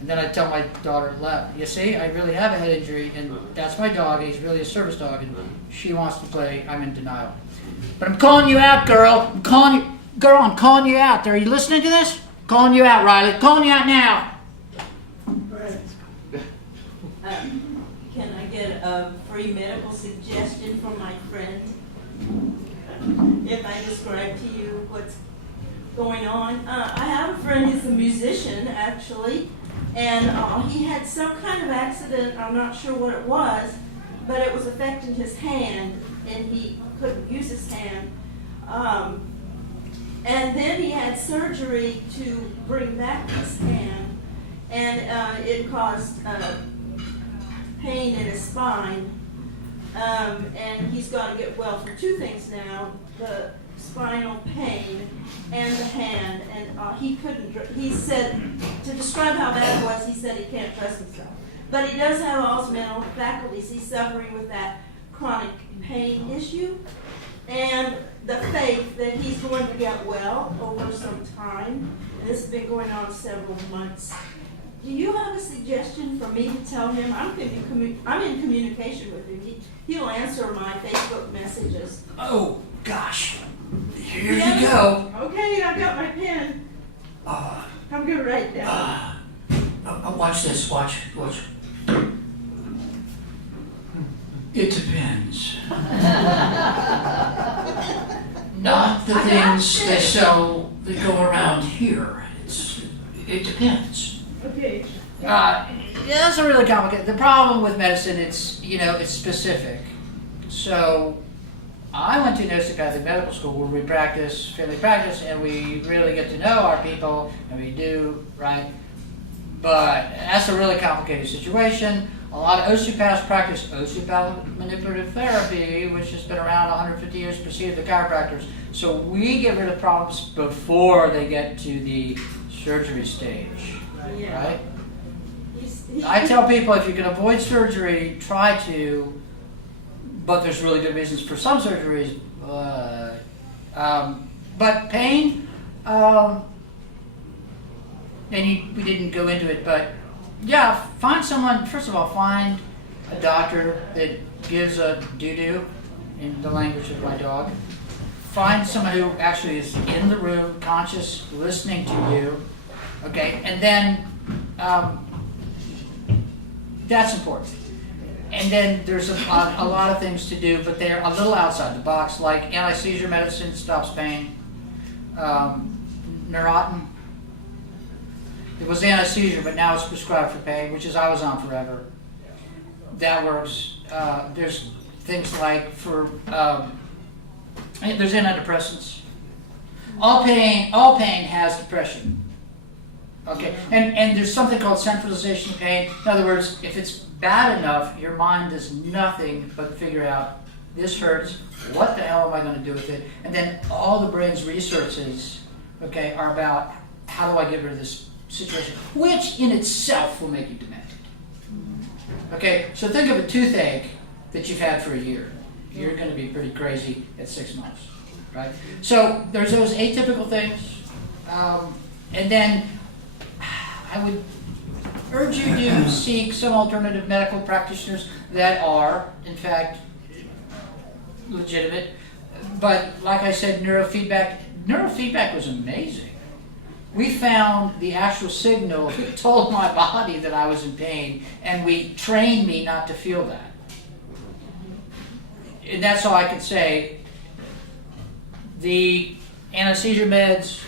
And then I tell my daughter, you see, I really have a head injury, and that's my dog, and he's really a service dog, and she wants to play, I'm in denial. But I'm calling you out, girl. I'm calling you out. Are you listening to this? Calling you out, Riley. Calling you out now. Can I get a free medical suggestion from my friend? If I describe to you what's going on. I have a friend who's a musician, actually, and he had some kind of accident. I'm not sure what it was, but it was affecting his hand, and he couldn't use his hand. And then he had surgery to bring back his hand, and it caused pain in his spine. And he's got to get well for two things now: the spinal pain and the hand. And he couldn't. He said, to describe how bad it was, he said he can't trust himself. But he does have all his mental faculties. He's suffering with that chronic pain issue, and the faith that he's going to get well over some time. And this has been going on several months. Do you have a suggestion for me to tell him? I'm in communication with him. He'll answer my Facebook messages. Oh, gosh. Here Yes. you go. Okay, I've got my pen. I'm going to write down. Watch this. Watch. It depends. Not the things they sell that go around here. It depends. Okay. Yeah, that's a really complicated. The problem with medicine, it's specific. So, I went to an osteopathic medical school where we practice family practice, and we really get to know our people, and we do right. But that's a really complicated situation. A lot of osteopaths practice osteopathic manipulative therapy, which has been around 150 years, preceded the chiropractors. So we get rid of problems before they get to the surgery stage, Yeah. right? I tell people if you can avoid surgery, try to, but there's really good reasons for some surgeries. But pain, and we didn't go into it, but yeah, find someone, first of all, find a doctor that gives a doo-doo, in the language of my dog. Find someone who actually is in the room, conscious, listening to you, okay, and then that's important. And then there's a lot of things to do, but they're a little outside the box, like anti-seizure medicine stops pain, Neurontin. It was anti-seizure, but now it's prescribed for pain, which is I was on forever. That works. There's things like there's antidepressants. All pain has depression. Okay, and there's something called centralization of pain. In other words, if it's bad enough, your mind does nothing but figure out, this hurts, what the hell am I going to do with it? And then all the brain's researches, okay, are about how do I get rid of this situation, which in itself will make you demented. Okay, so think of a toothache that you've had for a year. You're going to be pretty crazy at 6 months, right? So there's those atypical things, and then I would urge you to seek some alternative medical practitioners that are, in fact, legitimate. But like I said, neurofeedback was amazing. We found the actual signal that told my body that I was in pain, and we trained me not to feel that. And that's all I can say. The anesthesia meds,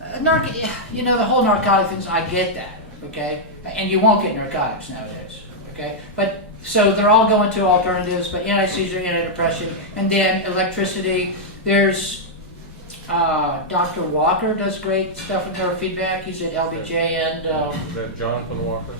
the whole narcotic things, I get that, okay? And you won't get narcotics nowadays, okay? But so they're all going to alternatives, but anti-seizure, antidepressant, and then electricity. There's Dr. Walker does great stuff with neurofeedback. He's at LBJ and Is that Jonathan Walker?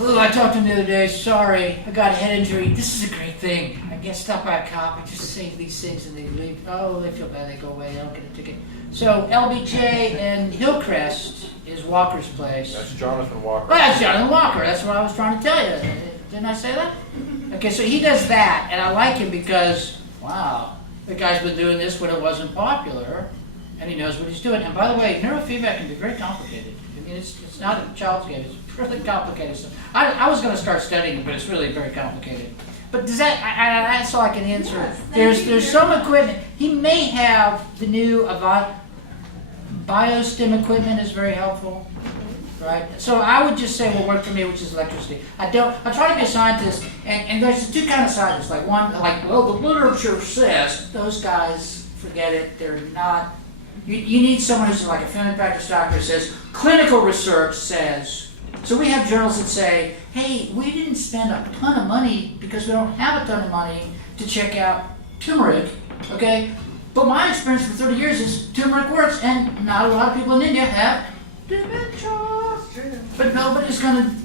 oh, I talked to him the other day. Sorry, I got a head injury. This is a great thing. I get stopped by a cop. I just say these things and they leave. Oh, they feel bad. They go away. I don't get a ticket. So LBJ and Hillcrest is Walker's place. That's Jonathan Walker. Oh, that's Jonathan Walker. That's what I was trying to tell you. Didn't I say that? Okay, so he does that, and I like him because, wow, the guy's been doing this when it wasn't popular, and he knows what he's doing. And by the way, neurofeedback can be very complicated. It's not a child's game. It's really complicated stuff. I was going to start studying it, but it's really very complicated. But does that? That's all I can answer. Yes, There's some equipment. He may have the new biostim equipment is very helpful, right? So I would just say what worked for me, which is electricity. I try to be a scientist, and there's two kind of scientists. Like one, like, well, the literature says, those guys, forget it. They're not. You need someone who's like a family practice doctor who says, clinical research says. So we have journals that say, hey, we didn't spend a ton of money because we don't have a ton of money to check out turmeric, okay? But my experience for 30 years is turmeric works, and not a lot of people in India have dementia. But nobody's gonna,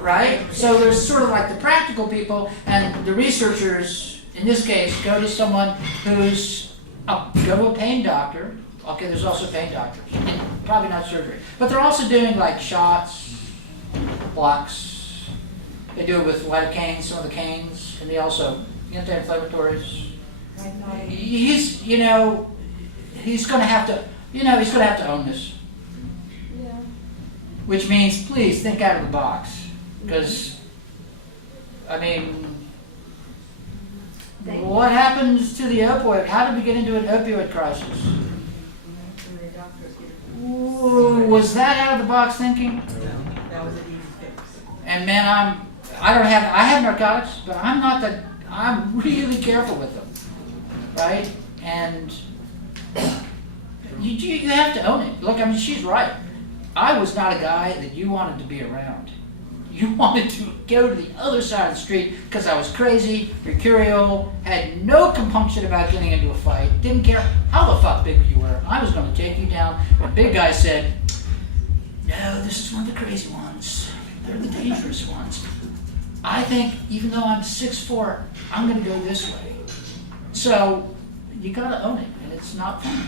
right? So there's sort of like the practical people, and the researchers, in this case, go to someone who's, go to a pain doctor. Okay, there's also pain doctors, and probably not surgery. But they're also doing like shots, blocks. They do it with lidocaine, some of the canes, and they also anti-inflammatories. He's going to have to own this. Yeah. Which means, please think out of the box, because, I mean, what happens to the opioid? How did we get into an opioid crisis? Ooh, was that out of the box thinking? That was an easy fix. And man, I have narcotics, but I'm really careful with them, right? And you have to own it. Look, I mean, she's right. I was not a guy that you wanted to be around. You wanted to go to the other side of the street because I was crazy, mercurial, had no compunction about getting into a fight, didn't care how the fuck big you were. I was going to take you down. And big guy said, no, this is one of the crazy ones. They're the dangerous ones. I think even though I'm 6'4", I'm going to go this way. So you got to own it, and it's not fun.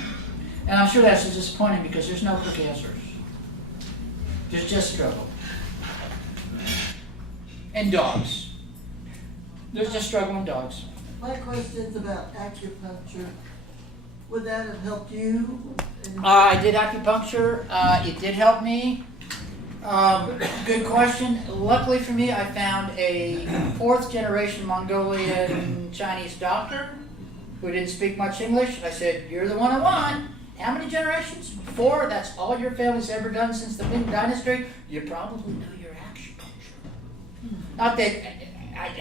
And I'm sure that's disappointing because there's no quick answers. There's just struggle. And dogs. There's just struggle in dogs. My question's about acupuncture. Would that have helped you? I did acupuncture. It did help me. Good question. Luckily for me, I found a 4th generation Mongolian Chinese doctor who didn't speak much English. I said, you're the one I want. How many generations? 4? That's all your family's ever done since the Ming Dynasty? You probably know your acupuncture. Not that,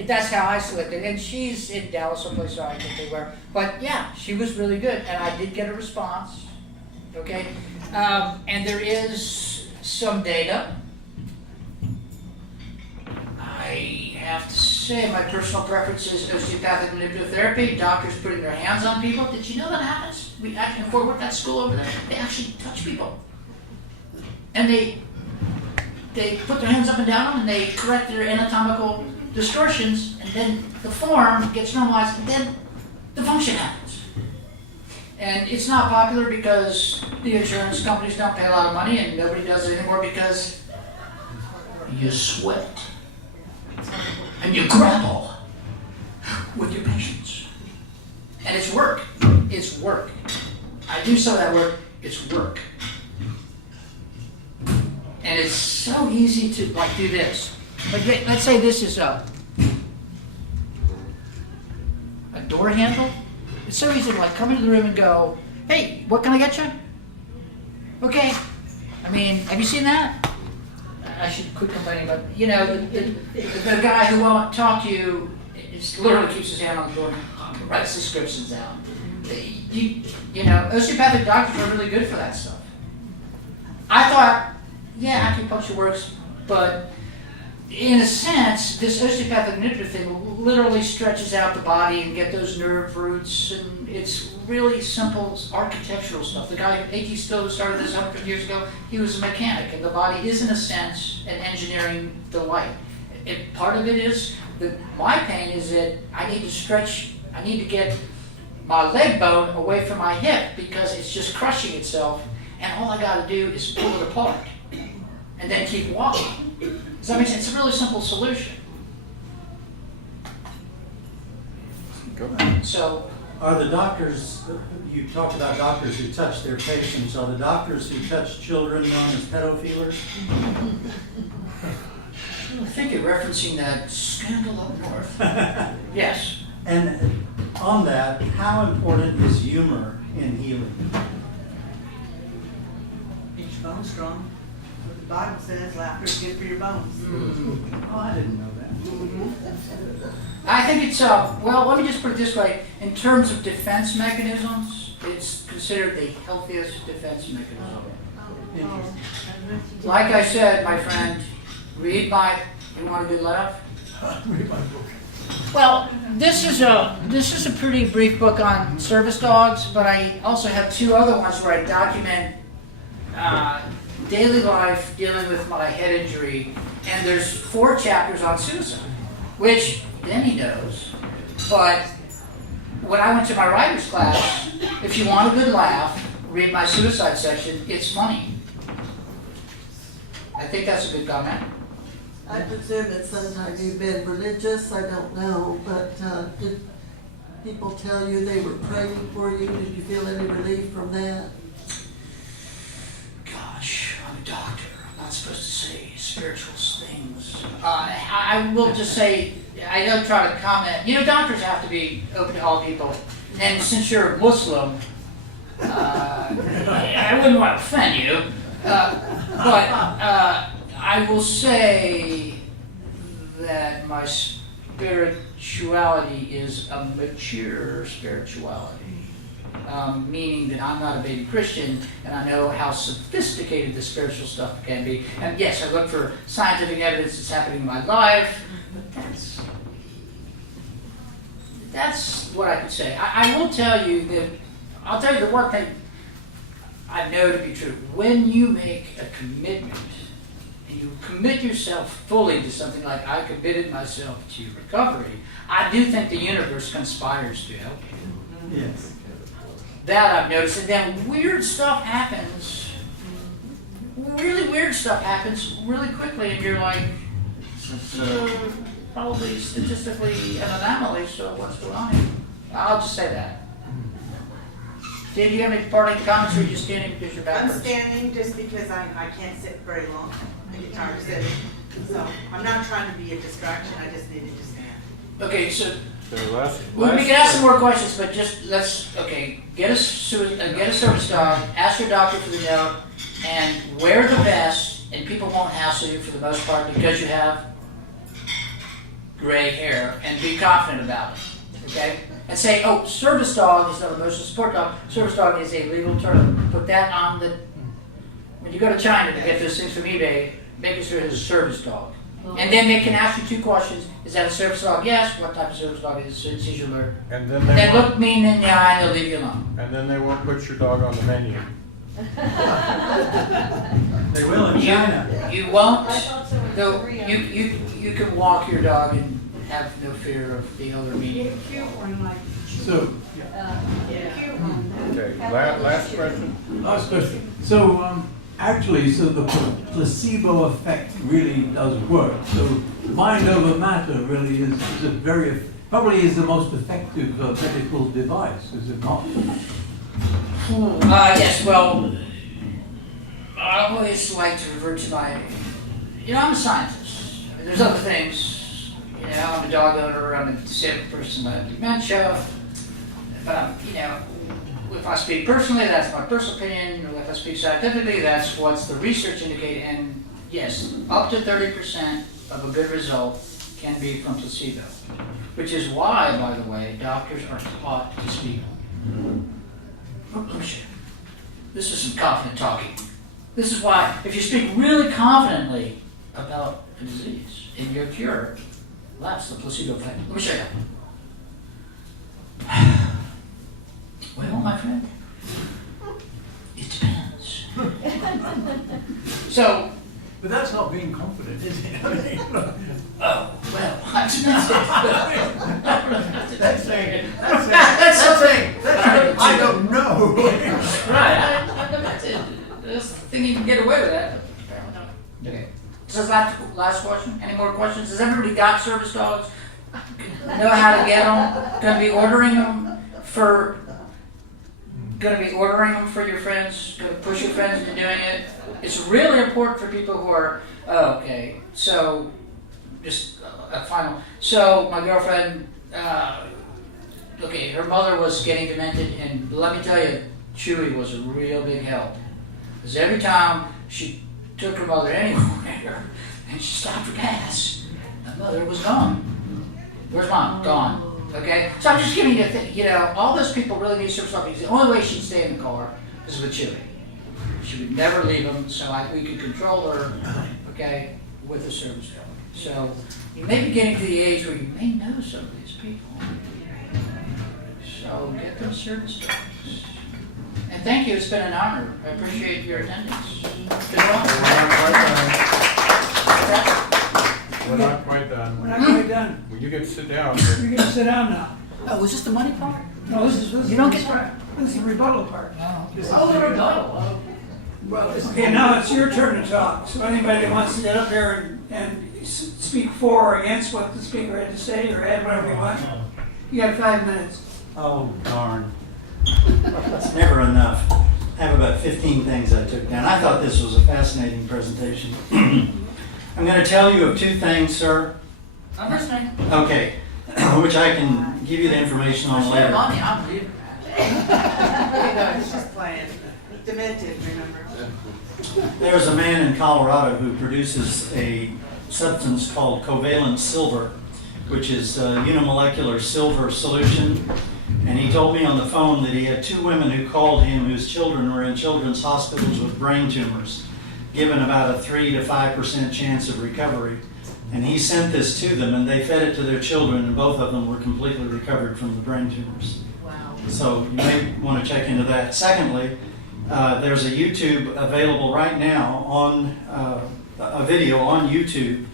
that's how I selected. And she's in Dallas, someplace I think they were. But yeah, she was really good. And I did get a response. Okay? And there is some data. I have to say my personal preference is osteopathic manipulative therapy. Doctors putting their hands on people. Did you know that happens? We actually, before we worked at school over there, they actually touch people. And they put their hands up and down and they correct their anatomical distortions, and then the form gets normalized, and then the function happens. And it's not popular because the insurance companies don't pay a lot of money, and nobody does it anymore because you sweat and you grapple with your patients. And it's work. It's work. I do some of that work. It's work. And it's so easy to like do this. Like, let's say this is a door handle. It's so easy to like come into the room and go, hey, what can I get you? Okay. I mean, have you seen that? I should quit complaining, but you know, the guy who won't talk to you literally keeps his hand on the door and writes descriptions out. You know, osteopathic doctors are really good for that stuff. I thought, yeah, acupuncture works, but in a sense, this osteopathic manipulative thing literally stretches out the body and get those nerve roots, and it's really simple architectural stuff. The guy, A.T. Still, who started this 150 years ago, he was a mechanic, and the body is, in a sense, an engineering delight. Part of it is that my pain is that I need to stretch, I need to get my leg bone away from my hip because it's just crushing itself, and all I got to do is pull it apart and then keep walking. So I mean, it's a really simple solution. So Are the doctors, you talked about doctors who touch their patients, are the doctors who touch children known as pedophilers? I think you're referencing that scandal up north. Yes. And on that, how important is humor in healing? Keep your bones strong. What the Bible says, laughter is good for your bones. Oh, I didn't know that. I think it's, well, let me just put it this way. In terms of defense mechanisms, it's considered the healthiest defense mechanism. Interesting. Like I said, my friend, read my, you want a good laugh? Read my book. Well, this is a pretty brief book on service dogs, but I also have two other ones where I document daily life dealing with my head injury, and there's 4 chapters on suicide, which Denny knows. But when I went to my writer's class, if you want a good laugh, read my suicide section. It's funny. I think that's a good comment. I presume that sometimes you've been religious, I don't know, but did people tell you they were praying for you? Did you feel any relief from that? Gosh, I'm a doctor. I'm not supposed to say spiritual things. I will just say, I don't try to comment. You know, doctors have to be open to all people. And since you're a Muslim, I wouldn't want to offend you. But I will say that my spirituality is a mature spirituality. Meaning that I'm not a baby Christian, and I know how sophisticated the spiritual stuff can be. And yes, I look for scientific evidence that's happening in my life, but that's what I could say. I will tell you that, I'll tell you the one thing I know to be true. When you make a commitment, and you commit yourself fully to something like I committed myself to recovery, I do think the universe conspires to help you. Yes. That I've noticed. And then weird stuff happens. Really weird stuff happens really quickly, and you're like, this is probably statistically an anomaly, so what's going on here? I'll just say that. Did you have any parting comments, or are you standing because you're I'm backwards? standing just because I can't sit very long. I get tired of sitting. So I'm not trying to be a distraction, I just needed to stand. Okay, so we Last can ask some more questions, but just get a service dog, ask your doctor for the note, and wear the vest, and people won't hassle you for the most part because you have gray hair, and be confident about it, okay? And say, oh, service dog is not an emotional support dog, service dog is a legal term. Put that on the, when you go to China to get those things from eBay, make sure it's a service dog. And then they can ask you 2 questions. Is that a service dog? Yes. What type of service dog is it? Seizure alert. And then And they then won't, look me in the eye and they'll leave you alone. and then they won't put your dog on the menu. They will in China. You won't. No, you can walk your dog and have no fear of the elder meeting. So, Okay, last question? last question. So, actually, so the placebo effect really does work. So, mind over matter really is a very, probably is the most effective medical device, is it not? Yes, well, I always like to revert to my, I'm a scientist. There's other things, I'm a dog owner, I'm a disabled person, I have dementia. But, if I speak personally, that's my personal opinion. If I speak scientifically, that's what's the research indicate. And yes, up to 30% of a good result can be from placebo. Which is why, by the way, doctors are taught to speak. This is some confident talking. This is why, if you speak really confidently about a disease and your cure, that's the placebo effect. Let me show you. Well, my friend, it depends. So, But that's not being confident, is it? I mean, oh, well, that's something. I don't know. Right, that's it. That's the thing you can get away with that. Okay. So is that the last question? Any more questions? Has everybody got service dogs? Know how to get them? Gonna be ordering them for gonna be ordering them for your friends, gonna push your friends into doing it. It's really important for people who are, okay, so just a final. So my girlfriend, okay, her mother was getting demented, and let me tell you, Chewy was a real big help. Because every time she took her mother anywhere and she stopped for gas, the mother was gone. Where's mom? Gone. Okay? So I'm just giving you a thing. You know, all those people really need service dogs. The only way she'd stay in the car is with Chewy. She would never leave them, so we could control her, okay, with a service dog. So you may be getting to the age where you may know some of these people. So get them service dogs. And thank you, it's been an honor. I appreciate your attendance. Good luck. We're not quite done. We're not quite done. When you get to sit down, You're gonna sit down now. Oh, was this the money part? No, this is You don't get this is the rebuttal part. Oh, the rebuttal. Okay, now it's your turn to talk. So anybody that wants to get up here and speak for or against what the speaker had to say, or add whatever you want, you got 5 minutes. Oh, darn. It's never enough. I have about 15 things I took down. I thought this was a fascinating presentation. I'm going to tell you of 2 things, sir. I'm listening. Okay, which I can give you the information on later. Money, I'm leaving. It's just playing. Demented, remember? There's a man in Colorado who produces a substance called covalent silver, which is a unimolecular silver solution. And he told me on the phone that he had 2 women who called him whose children were in children's hospitals with brain tumors, given about a 3 to 5% chance of recovery. And he sent this to them, and they fed it to their children, and both of them were completely recovered from the brain tumors. Wow. So you may want to check into that. Secondly, there's a YouTube available right now on a video on YouTube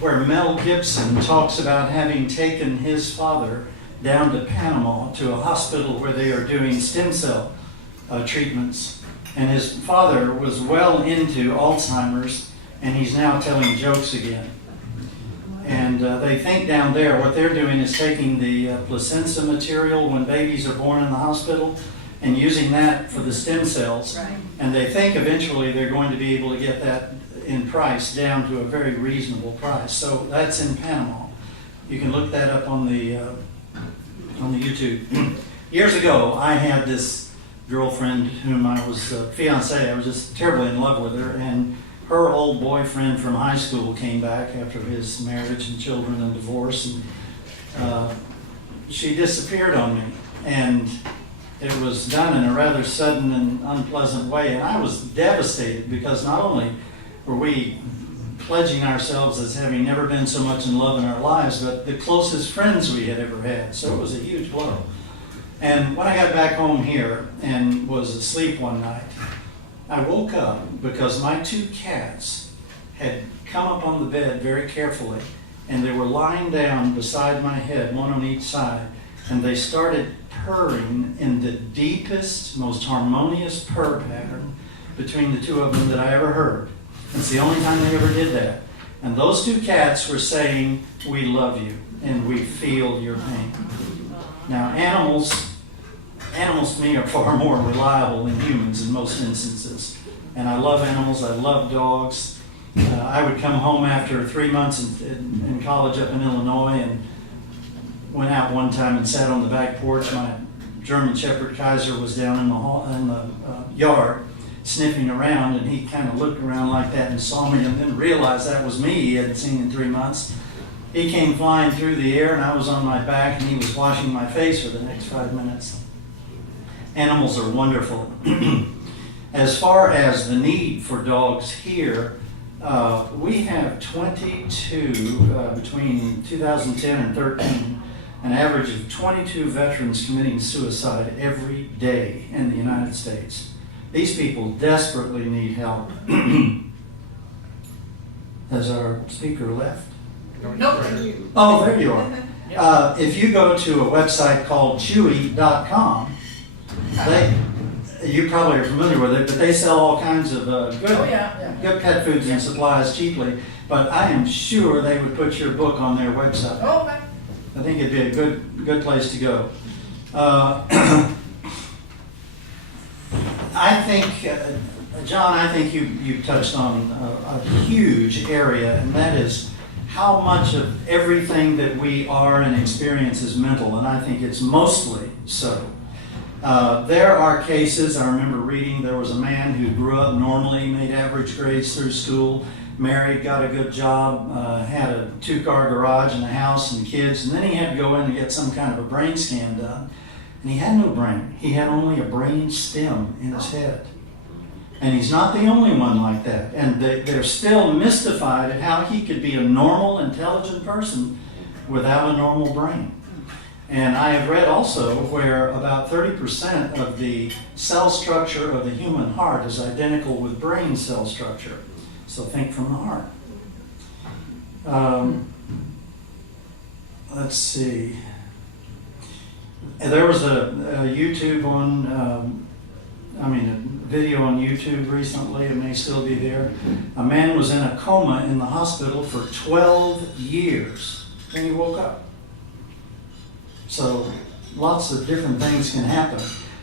where Mel Gibson talks about having taken his father down to Panama to a hospital where they are doing stem cell treatments. And his father was well into Alzheimer's, and he's now telling jokes again. And they think down there what they're doing is taking the placenta material when babies are born in the hospital and using that for the stem cells. Right. And they think eventually they're going to be able to get that in price down to a very reasonable price. So that's in Panama. You can look that up on the YouTube. Years ago, I had this girlfriend whom I was fiancée. I was just terribly in love with her, and her old boyfriend from high school came back after his marriage and children and divorce, and she disappeared on me. And it was done in a rather sudden and unpleasant way, and I was devastated because not only were we pledging ourselves as having never been so much in love in our lives, but the closest friends we had ever had. So it was a huge blow. And when I got back home here and was asleep one night, I woke up because my 2 cats had come up on the bed very carefully, and they were lying down beside my head, one on each side, and they started purring in the deepest, most harmonious purr pattern between the 2 of them that I ever heard. It's the only time they ever did that. And those 2 cats were saying, "We love you, and we feel your pain." Now, animals to me are far more reliable than humans in most instances. And I love animals, I love dogs. I would come home after 3 months in college up in Illinois and went out one time and sat on the back porch. My German Shepherd Kaiser was down in the yard sniffing around, and he kind of looked around like that and saw me and then realized that was me he hadn't seen in 3 months. He came flying through the air, and I was on my back, and he was washing my face for the next 5 minutes. Animals are wonderful. As far as the need for dogs here, we have 22, between 2010 and 13, an average of 22 veterans committing suicide every day in the United States. These people desperately need help. Has our speaker left? Nope. Oh, there you are. If you go to a website called Chewy.com, you probably are familiar with it, but they sell all kinds of good pet foods and supplies cheaply. But I am sure they would put your book on their website. Oh, okay. I think it'd be a good place to go. I think, John, I think you touched on a huge area, and that is how much of everything that we are and experience is mental, and I think it's mostly so. There are cases, I remember reading, there was a man who grew up normally, made average grades through school, married, got a good job, had a 2-car garage and a house and kids, and then he had to go in to get some kind of a brain scan done. And he had no brain. He had only a brain stem in his head. And he's not the only one like that. And they're still mystified at how he could be a normal, intelligent person without a normal brain. And I have read also where about 30% of the cell structure of the human heart is identical with brain cell structure. So think from the heart. Let's see. There was a YouTube on, a video on YouTube recently, it may still be there. A man was in a coma in the hospital for 12 years. Then he woke up. So lots of different things can happen.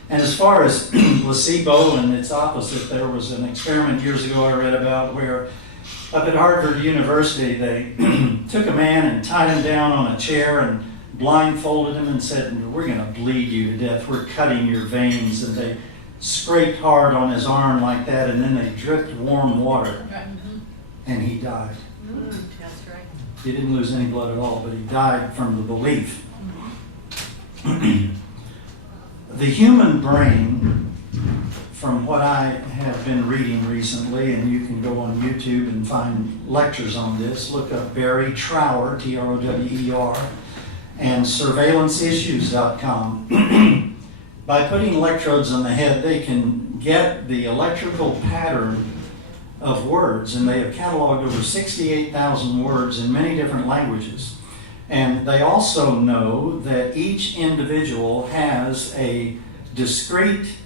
And as far as placebo and its opposite, there was an experiment years ago I read about where up at Harvard University they took a man and tied him down on a chair and blindfolded him and said, "We're going to bleed you to death. We're cutting your veins." And they scraped hard on his arm like that, and then they dripped warm water. And he died. That's right. He didn't lose any blood at all, but he died from the belief. The human brain, from what I have been reading recently, and you can go on YouTube and find lectures on this, look up Barry Trower, Trower, and surveillanceissues.com. By putting electrodes on the head, they can get the electrical pattern of words, and they have cataloged over 68,000 words in many different languages. And they also know that each individual has a discrete,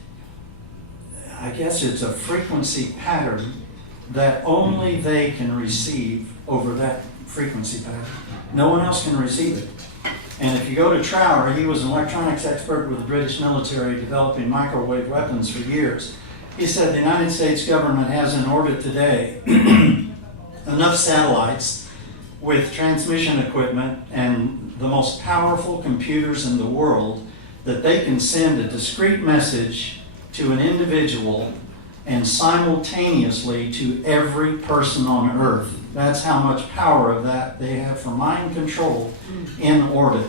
I guess it's a frequency pattern that only they can receive over that frequency pattern. No one else can receive it. And if you go to Trower, he was an electronics expert with the British military developing microwave weapons for years. He said the United States government has in orbit today enough satellites with transmission equipment and the most powerful computers in the world that they can send a discrete message to an individual and simultaneously to every person on Earth. That's how much power of that they have for mind control in orbit.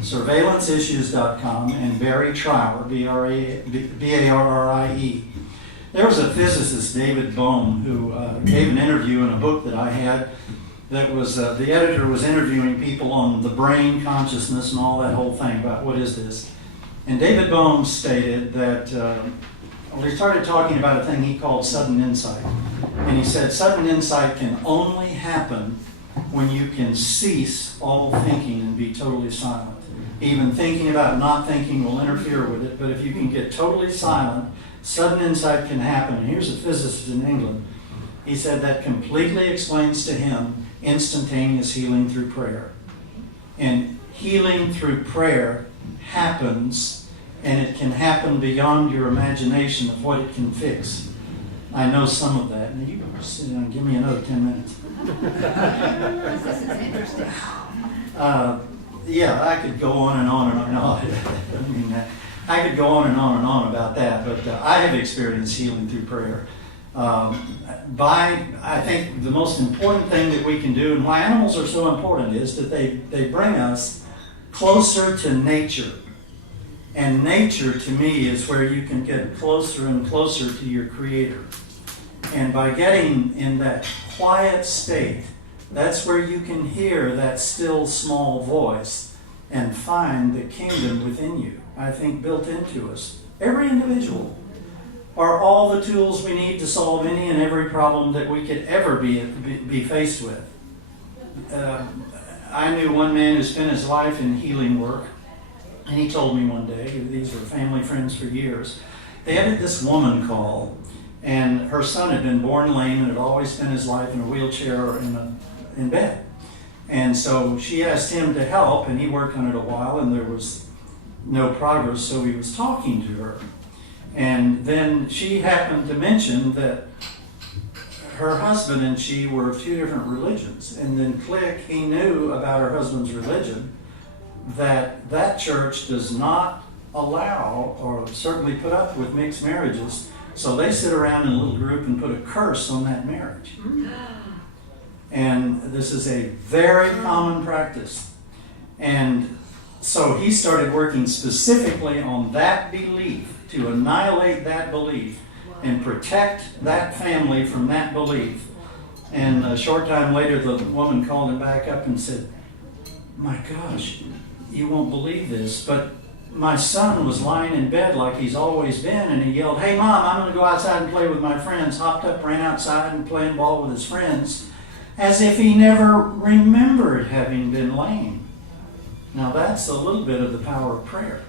Surveillanceissues.com and Barry Trower, B-A-R-R-I-E. There was a physicist, David Bohm, who gave an interview in a book that I had that was, the editor was interviewing people on the brain, consciousness, and all that whole thing about what is this. And David Bohm stated that, he started talking about a thing he called sudden insight. And he said sudden insight can only happen when you can cease all thinking and be totally silent. Even thinking about not thinking will interfere with it, but if you can get totally silent, sudden insight can happen. And here's a physicist in England. He said that completely explains to him instantaneous healing through prayer. And healing through prayer happens, and it can happen beyond your imagination of what it can fix. I know some of that. Now you sit down, give me another 10 minutes. This is interesting. Yeah, I could go on and on and on. No, I mean, I could go on and on about that, but I have experienced healing through prayer. I think the most important thing that we can do, and why animals are so important, is that they bring us closer to nature. And nature, to me, is where you can get closer and closer to your Creator. And by getting in that quiet state, that's where you can hear that still small voice and find the kingdom within you, I think, built into us. Every individual are all the tools we need to solve any and every problem that we could ever be faced with. I knew one man who spent his life in healing work, and he told me one day, these were family friends for years, they had this woman call, and her son had been born lame and had always spent his life in a wheelchair or in bed. And so she asked him to help, and he worked on it a while, and there was no progress, so he was talking to her. And then she happened to mention that her husband and she were of two different religions. And then click, he knew about her husband's religion, that that church does not allow or certainly put up with mixed marriages. So they sit around in a little group and put a curse on that marriage. And this is a very common practice. And so he started working specifically on that belief, to annihilate that belief and protect that family from that belief. And a short time later, the woman called him back up and said, "My gosh, you won't believe this, but my son was lying in bed like he's always been, and he yelled, 'Hey Mom, I'm going to go outside and play with my friends,' hopped up, ran outside and playing ball with his friends, as if he never remembered having been lame." Now that's a little bit of the power of prayer.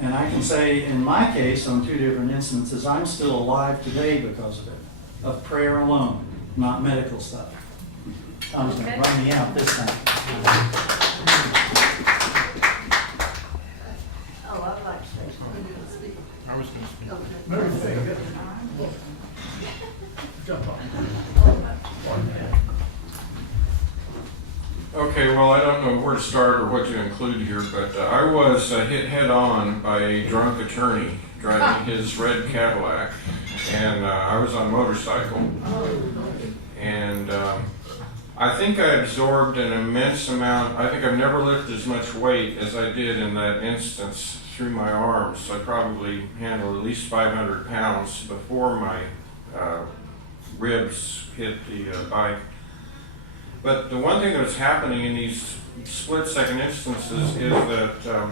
And I can say, in my case, on two different instances, I'm still alive today because of it, of prayer alone, not medical stuff. Tom's going to run me out this time. Oh, I'd like to say, who did you speak? I was going to speak. Okay. Okay, well, I don't know where to start or what to include here, but I was hit head on by a drunk attorney driving his red Cadillac, and I was on a motorcycle. And I think I absorbed an immense amount. I think I've never lifted as much weight as I did in that instance through my arms. I probably handled at least 500 pounds before my ribs hit the bike. But the one thing that's happening in these split-second instances is that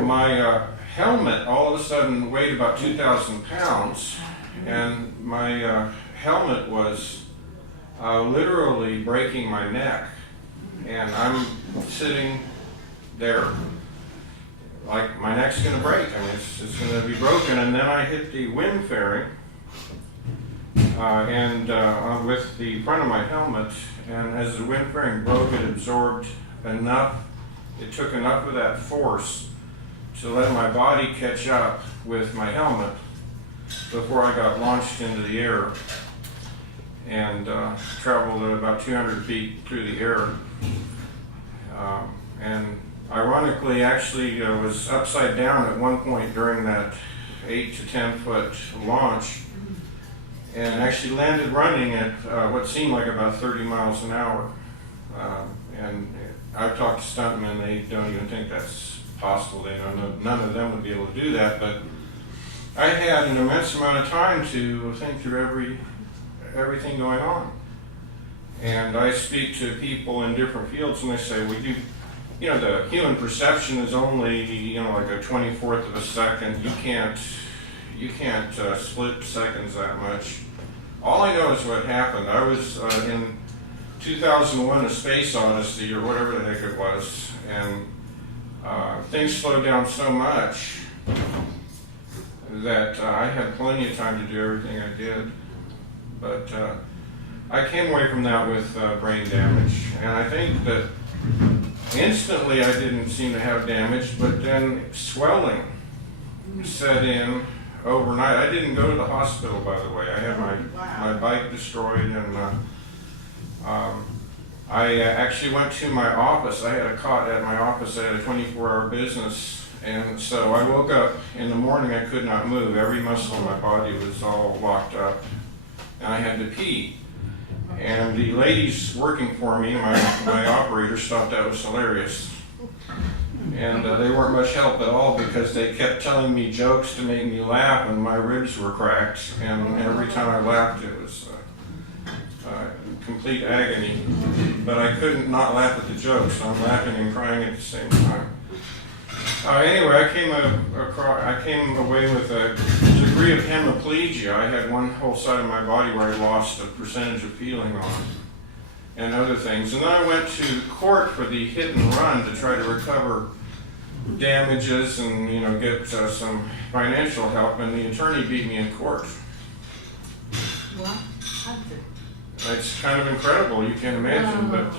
my helmet all of a sudden weighed about 2,000 pounds, and my helmet was literally breaking my neck. And I'm sitting there like my neck's going to break. I mean, it's going to be broken. And then I hit the wind fairing with the front of my helmet. And as the wind fairing broke, it absorbed enough, it took enough of that force to let my body catch up with my helmet before I got launched into the air and traveled at about 200 feet through the air. And ironically, actually was upside down at one point during that 8 to 10 foot launch, and actually landed running at what seemed like about 30 miles an hour. And I've talked to stuntmen, they don't even think that's possible. They know none of them would be able to do that. But I had an immense amount of time to think through everything going on. And I speak to people in different fields, and they say, well, you know, the human perception is only, you know, like a 24th of a second. You can't split seconds that much. All I know is what happened. I was in 2001, A Space Odyssey, or whatever the heck it was, and things slowed down so much that I had plenty of time to do everything I did. But I came away from that with brain damage, and I think that instantly I didn't seem to have damage, but then swelling set in overnight. I didn't go to the hospital, by the way. I had my bike destroyed, and I actually went to my office. I had a cot at my office. I had a 24-hour business, and so I woke up in the morning. I could not move. Every muscle in my body was all locked up, and I had to pee. And the ladies working for me, my operator, thought that was hilarious. And they weren't much help at all, because they kept telling me jokes to make me laugh, and my ribs were cracked. And every time I laughed, it was complete agony. But I couldn't not laugh at the jokes, so I'm laughing and crying at the same time. Anyway, I came away with a degree of hemiplegia. I had one whole side of my body where I lost a percentage of feeling on, and other things. And then I went to court for the hit and run to try to recover damages and, you know, get some financial help. And the attorney beat me in court. What? It's kind of incredible. You can't imagine, but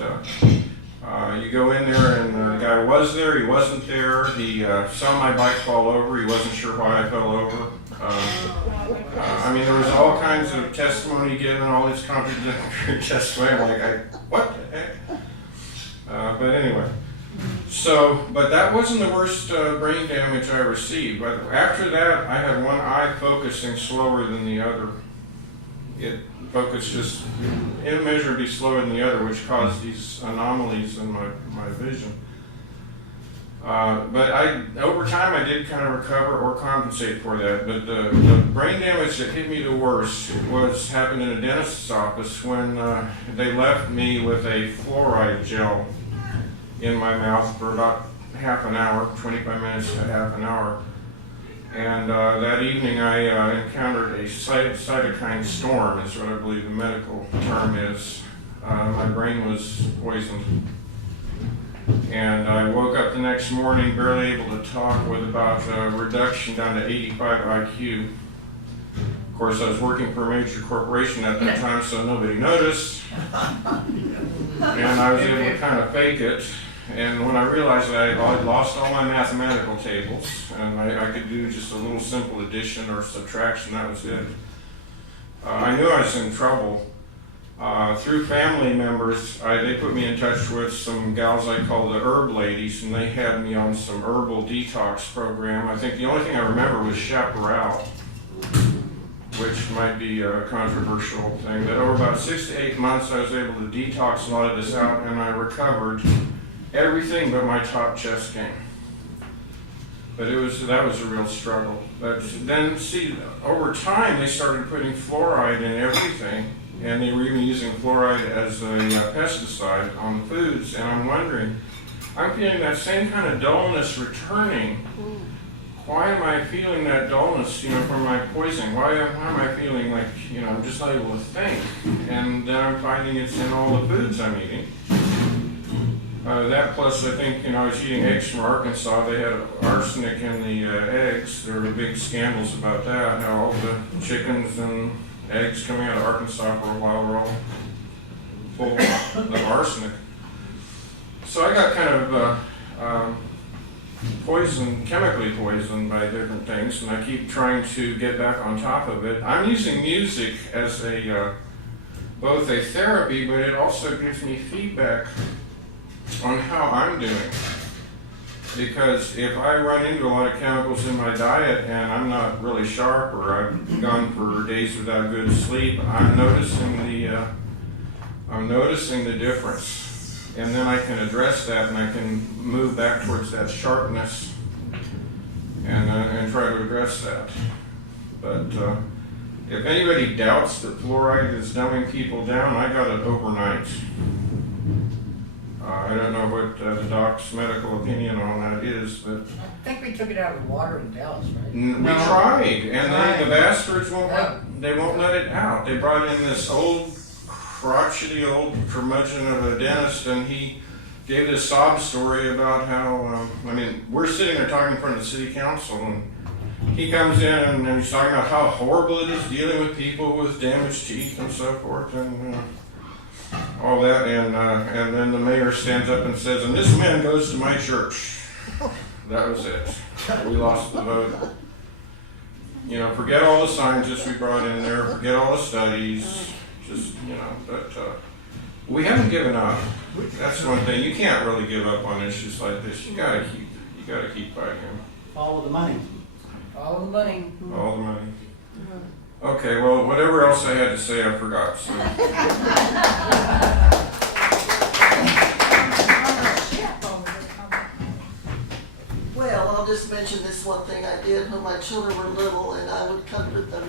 You go in there and the guy was there, he wasn't there, he saw my bike fall over, he wasn't sure why I fell over. I mean, there was all kinds of testimony given, all this contradictory testimony. I'm like, what the heck? But anyway, but that wasn't the worst brain damage I received. But after that, I had one eye focusing slower than the other. It focused just immeasurably slower than the other, which caused these anomalies in my vision. But over time, I did kind of recover or compensate for that. But the brain damage that hit me the worst happened in a dentist's office when they left me with a fluoride gel in my mouth for about half an hour, 25 minutes to half an hour. And that evening I encountered a cytokine storm, is what I believe the medical term is. My brain was poisoned. And I woke up the next morning barely able to talk with about a reduction down to 85 IQ. Of course, I was working for a major corporation at that time, so nobody noticed. And I was able to kind of fake it. And when I realized that I'd lost all my mathematical tables, and I could do just a little simple addition or subtraction, that was it. I knew I was in trouble. Through family members, they put me in touch with some gals I call the herb ladies, and they had me on some herbal detox program. I think the only thing I remember was chaparral, which might be a controversial thing. But over about 6 to 8 months, I was able to detox a lot of this out, and I recovered everything but my top chest game. But that was a real struggle. But then, see, over time, they started putting fluoride in everything, and they were even using fluoride as a pesticide on the foods. And I'm wondering, I'm feeling that same kind of dullness returning. Why am I feeling that dullness, from my poisoning? Why am I feeling like, I'm just not able to think? And then I'm finding it's in all the foods I'm eating. That plus, I think, I was eating eggs from Arkansas. They had arsenic in the eggs. There were big scandals about that, how all the chickens and eggs coming out of Arkansas for a while were all full of arsenic. So I got kind of chemically poisoned by different things, and I keep trying to get back on top of it. I'm using music as both a therapy, but it also gives me feedback on how I'm doing. Because if I run into a lot of chemicals in my diet and I'm not really sharp, or I've gone for days without good sleep, I'm noticing the difference. And then I can address that, and I can move back towards that sharpness and try to address that. But if anybody doubts that fluoride is dumbing people down, I got it overnight. I don't know what the doc's medical opinion on that is, but I think we took it out with water in Dallas, right? we tried, and the bastards won't let it out. They brought in this crotchety old curmudgeon of a dentist, and he gave this sob story about how, we're sitting there talking in front of the city council, and he comes in and he's talking about how horrible it is dealing with people with damaged teeth and so forth, and all that, and then the mayor stands up and says, and this man goes to my church. That was it. We lost the vote. Forget all the scientists we brought in there, forget all the studies, but we haven't given up. That's one thing. You can't really give up on issues like this. You gotta keep fighting. Follow the money. All the money. All the money. Okay, well, whatever else I had to say, I forgot. So. Well, I'll just mention this one thing I did when my children were little, and I would comfort them,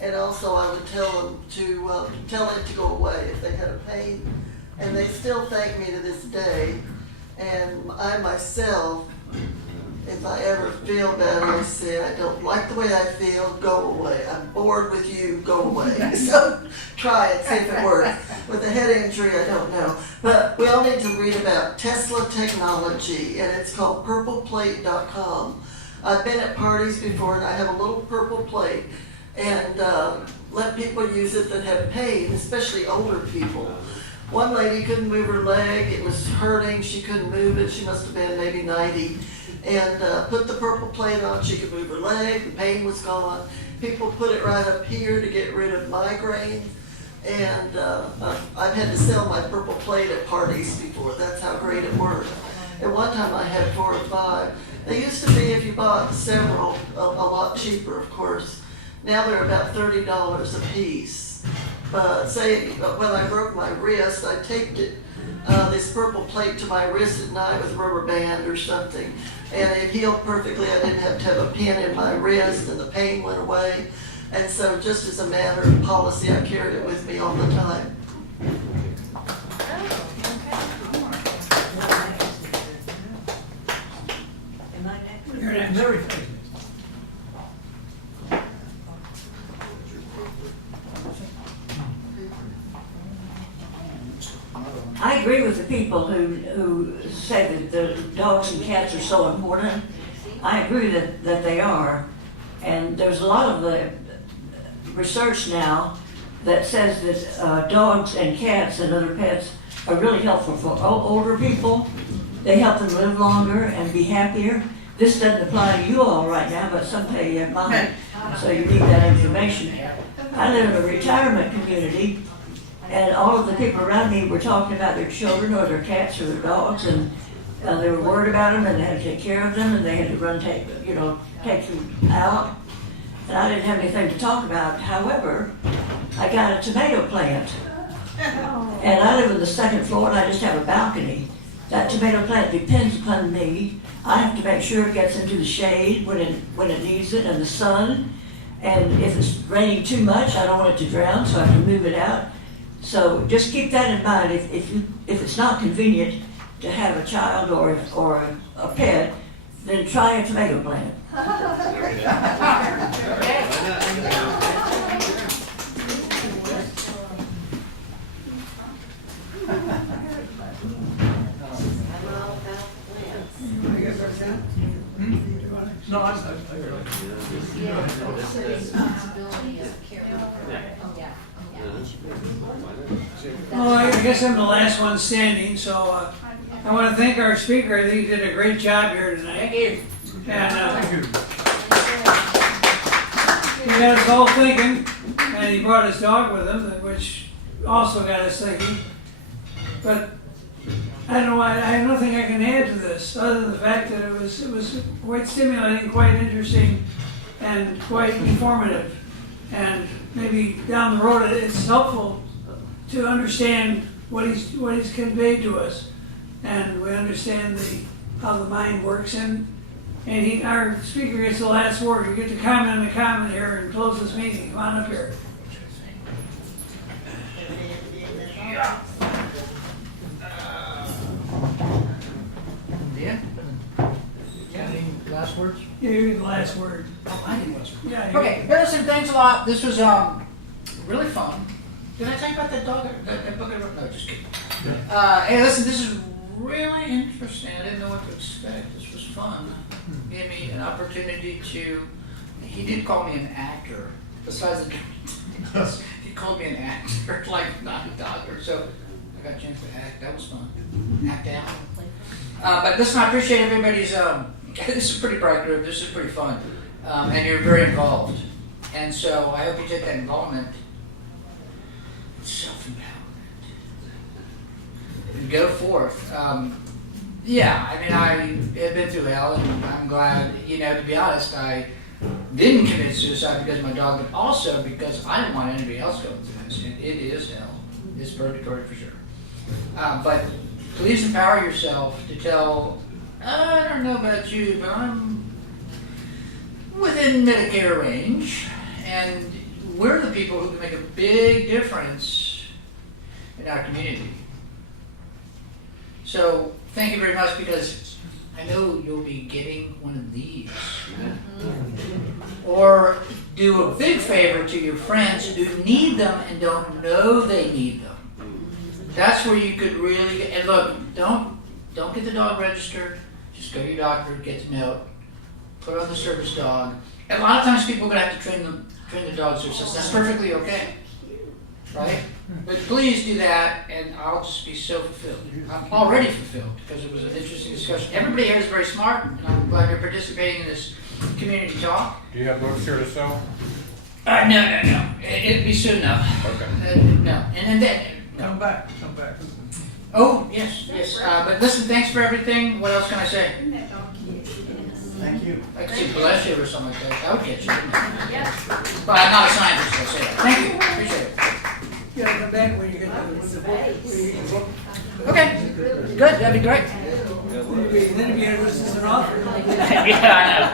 and also I would tell them to go away if they had a pain, and they still thank me to this day. And I myself, if I ever feel bad, I say, I don't like the way I feel, go away. I'm bored with you, go away. So try it, see if it works. With a head injury, I don't know. But we all need to read about Tesla technology, and it's called purpleplate.com. I've been at parties before, and I have a little purple plate, and let people use it that have pain, especially older people. one lady couldn't move her leg, it was hurting, she couldn't move it, she must have been maybe 90. And put the purple plate on, she could move her leg, the pain was gone. People put it right up here to get rid of migraine. And I've had to sell my purple plate at parties before, that's how great it worked. At one time I had 4 or 5. They used to be, if you bought several, a lot cheaper, of course. Now they're about $30 a piece. But say, when I broke my wrist, I taped it, this purple plate to my wrist at night with a rubber band or something. And it healed perfectly. I didn't have to have a pin in my wrist and the pain went away. And so just as a matter of policy, I carry it with me all the time. You're next. I agree with the people who say that the dogs and cats are so important. I agree that they are. And there's a lot of the research now that says that dogs and cats and other pets are really helpful for older people. They help them live longer and be happier. This doesn't apply to you all right now, but someday you might, so you need that information. I live in a retirement community, and all of the people around me were talking about their children or their cats or their dogs, and they were worried about them, and they had to take care of them, and they had to take them out. And I didn't have anything to talk about. However, I got a tomato plant, and I live on the 2nd floor, and I just have a balcony. That tomato plant depends upon me. I have to make sure it gets into the shade when it needs it, and the sun. And if it's raining too much, I don't want it to drown, so I have to move it out. So just keep that in mind. If it's not convenient to have a child or a pet, then try a tomato plant. No, I guess I'm the last one standing, so I want to thank our speaker. I think he did a great job here tonight. Thank you. And he got us all thinking, and he brought his dog with him, which also got us thinking. But I don't know. I have nothing I can add to this other than the fact that it was quite stimulating, quite interesting, and quite informative. And maybe down the road, it's helpful to understand what he's conveyed to us, and we understand how the mind works. And our speaker gets the last word. You get to comment on the comment here and close this meeting. Come on up here. Yeah? Any last words? Yeah, you're the last word. Oh, I didn't last word. Yeah. Okay, hey, listen, thanks a lot. This was really fun. Did I tell you about that dog? That book I wrote? No, just kidding. Hey, listen, this is really interesting. I didn't know what to expect. This was fun. Gave me an opportunity to. He did call me an actor. Besides the, he called me an actor, like not a doctor. So I got a chance to act. That was fun. Act out. But listen, I appreciate everybody's. This is a pretty bright group. This is pretty fun, and you're very involved. And so I hope you take that involvement. Self-empowerment. And go forth. Yeah, I mean, I have been through hell, and I'm glad, to be honest, I didn't commit suicide because of my dog, but also because I didn't want anybody else going through this. And it is hell. It's purgatory for sure. But please empower yourself to tell, I don't know about you, but I'm within Medicare range, and we're the people who can make a big difference in our community. So thank you very much, because I know you'll be getting one of these. Or do a big favor to your friends who need them and don't know they need them. That's where you could really get, and look, don't get the dog registered. Just go to your doctor, get the note, put on the service dog. And a lot of times people are going to have to train the dogs themselves. That's perfectly okay, right? But please do that, and I'll just be so fulfilled. I'm already fulfilled because it was an interesting discussion. Everybody here is very smart, and I'm glad you're participating in this community talk. Do you have books here to sell? No. It'll be soon enough. Okay. No, and then, no. Come back. Oh, yes. But listen, thanks for everything. What else can I say? Thank you. I could say bless you or something like that. That would get you. But I'm not a scientist, I'll say that. Thank you. Appreciate it. You gotta come back when you get done with the book. Okay. Good. That'd be great. Then if you had this as an offer. Yeah, I know.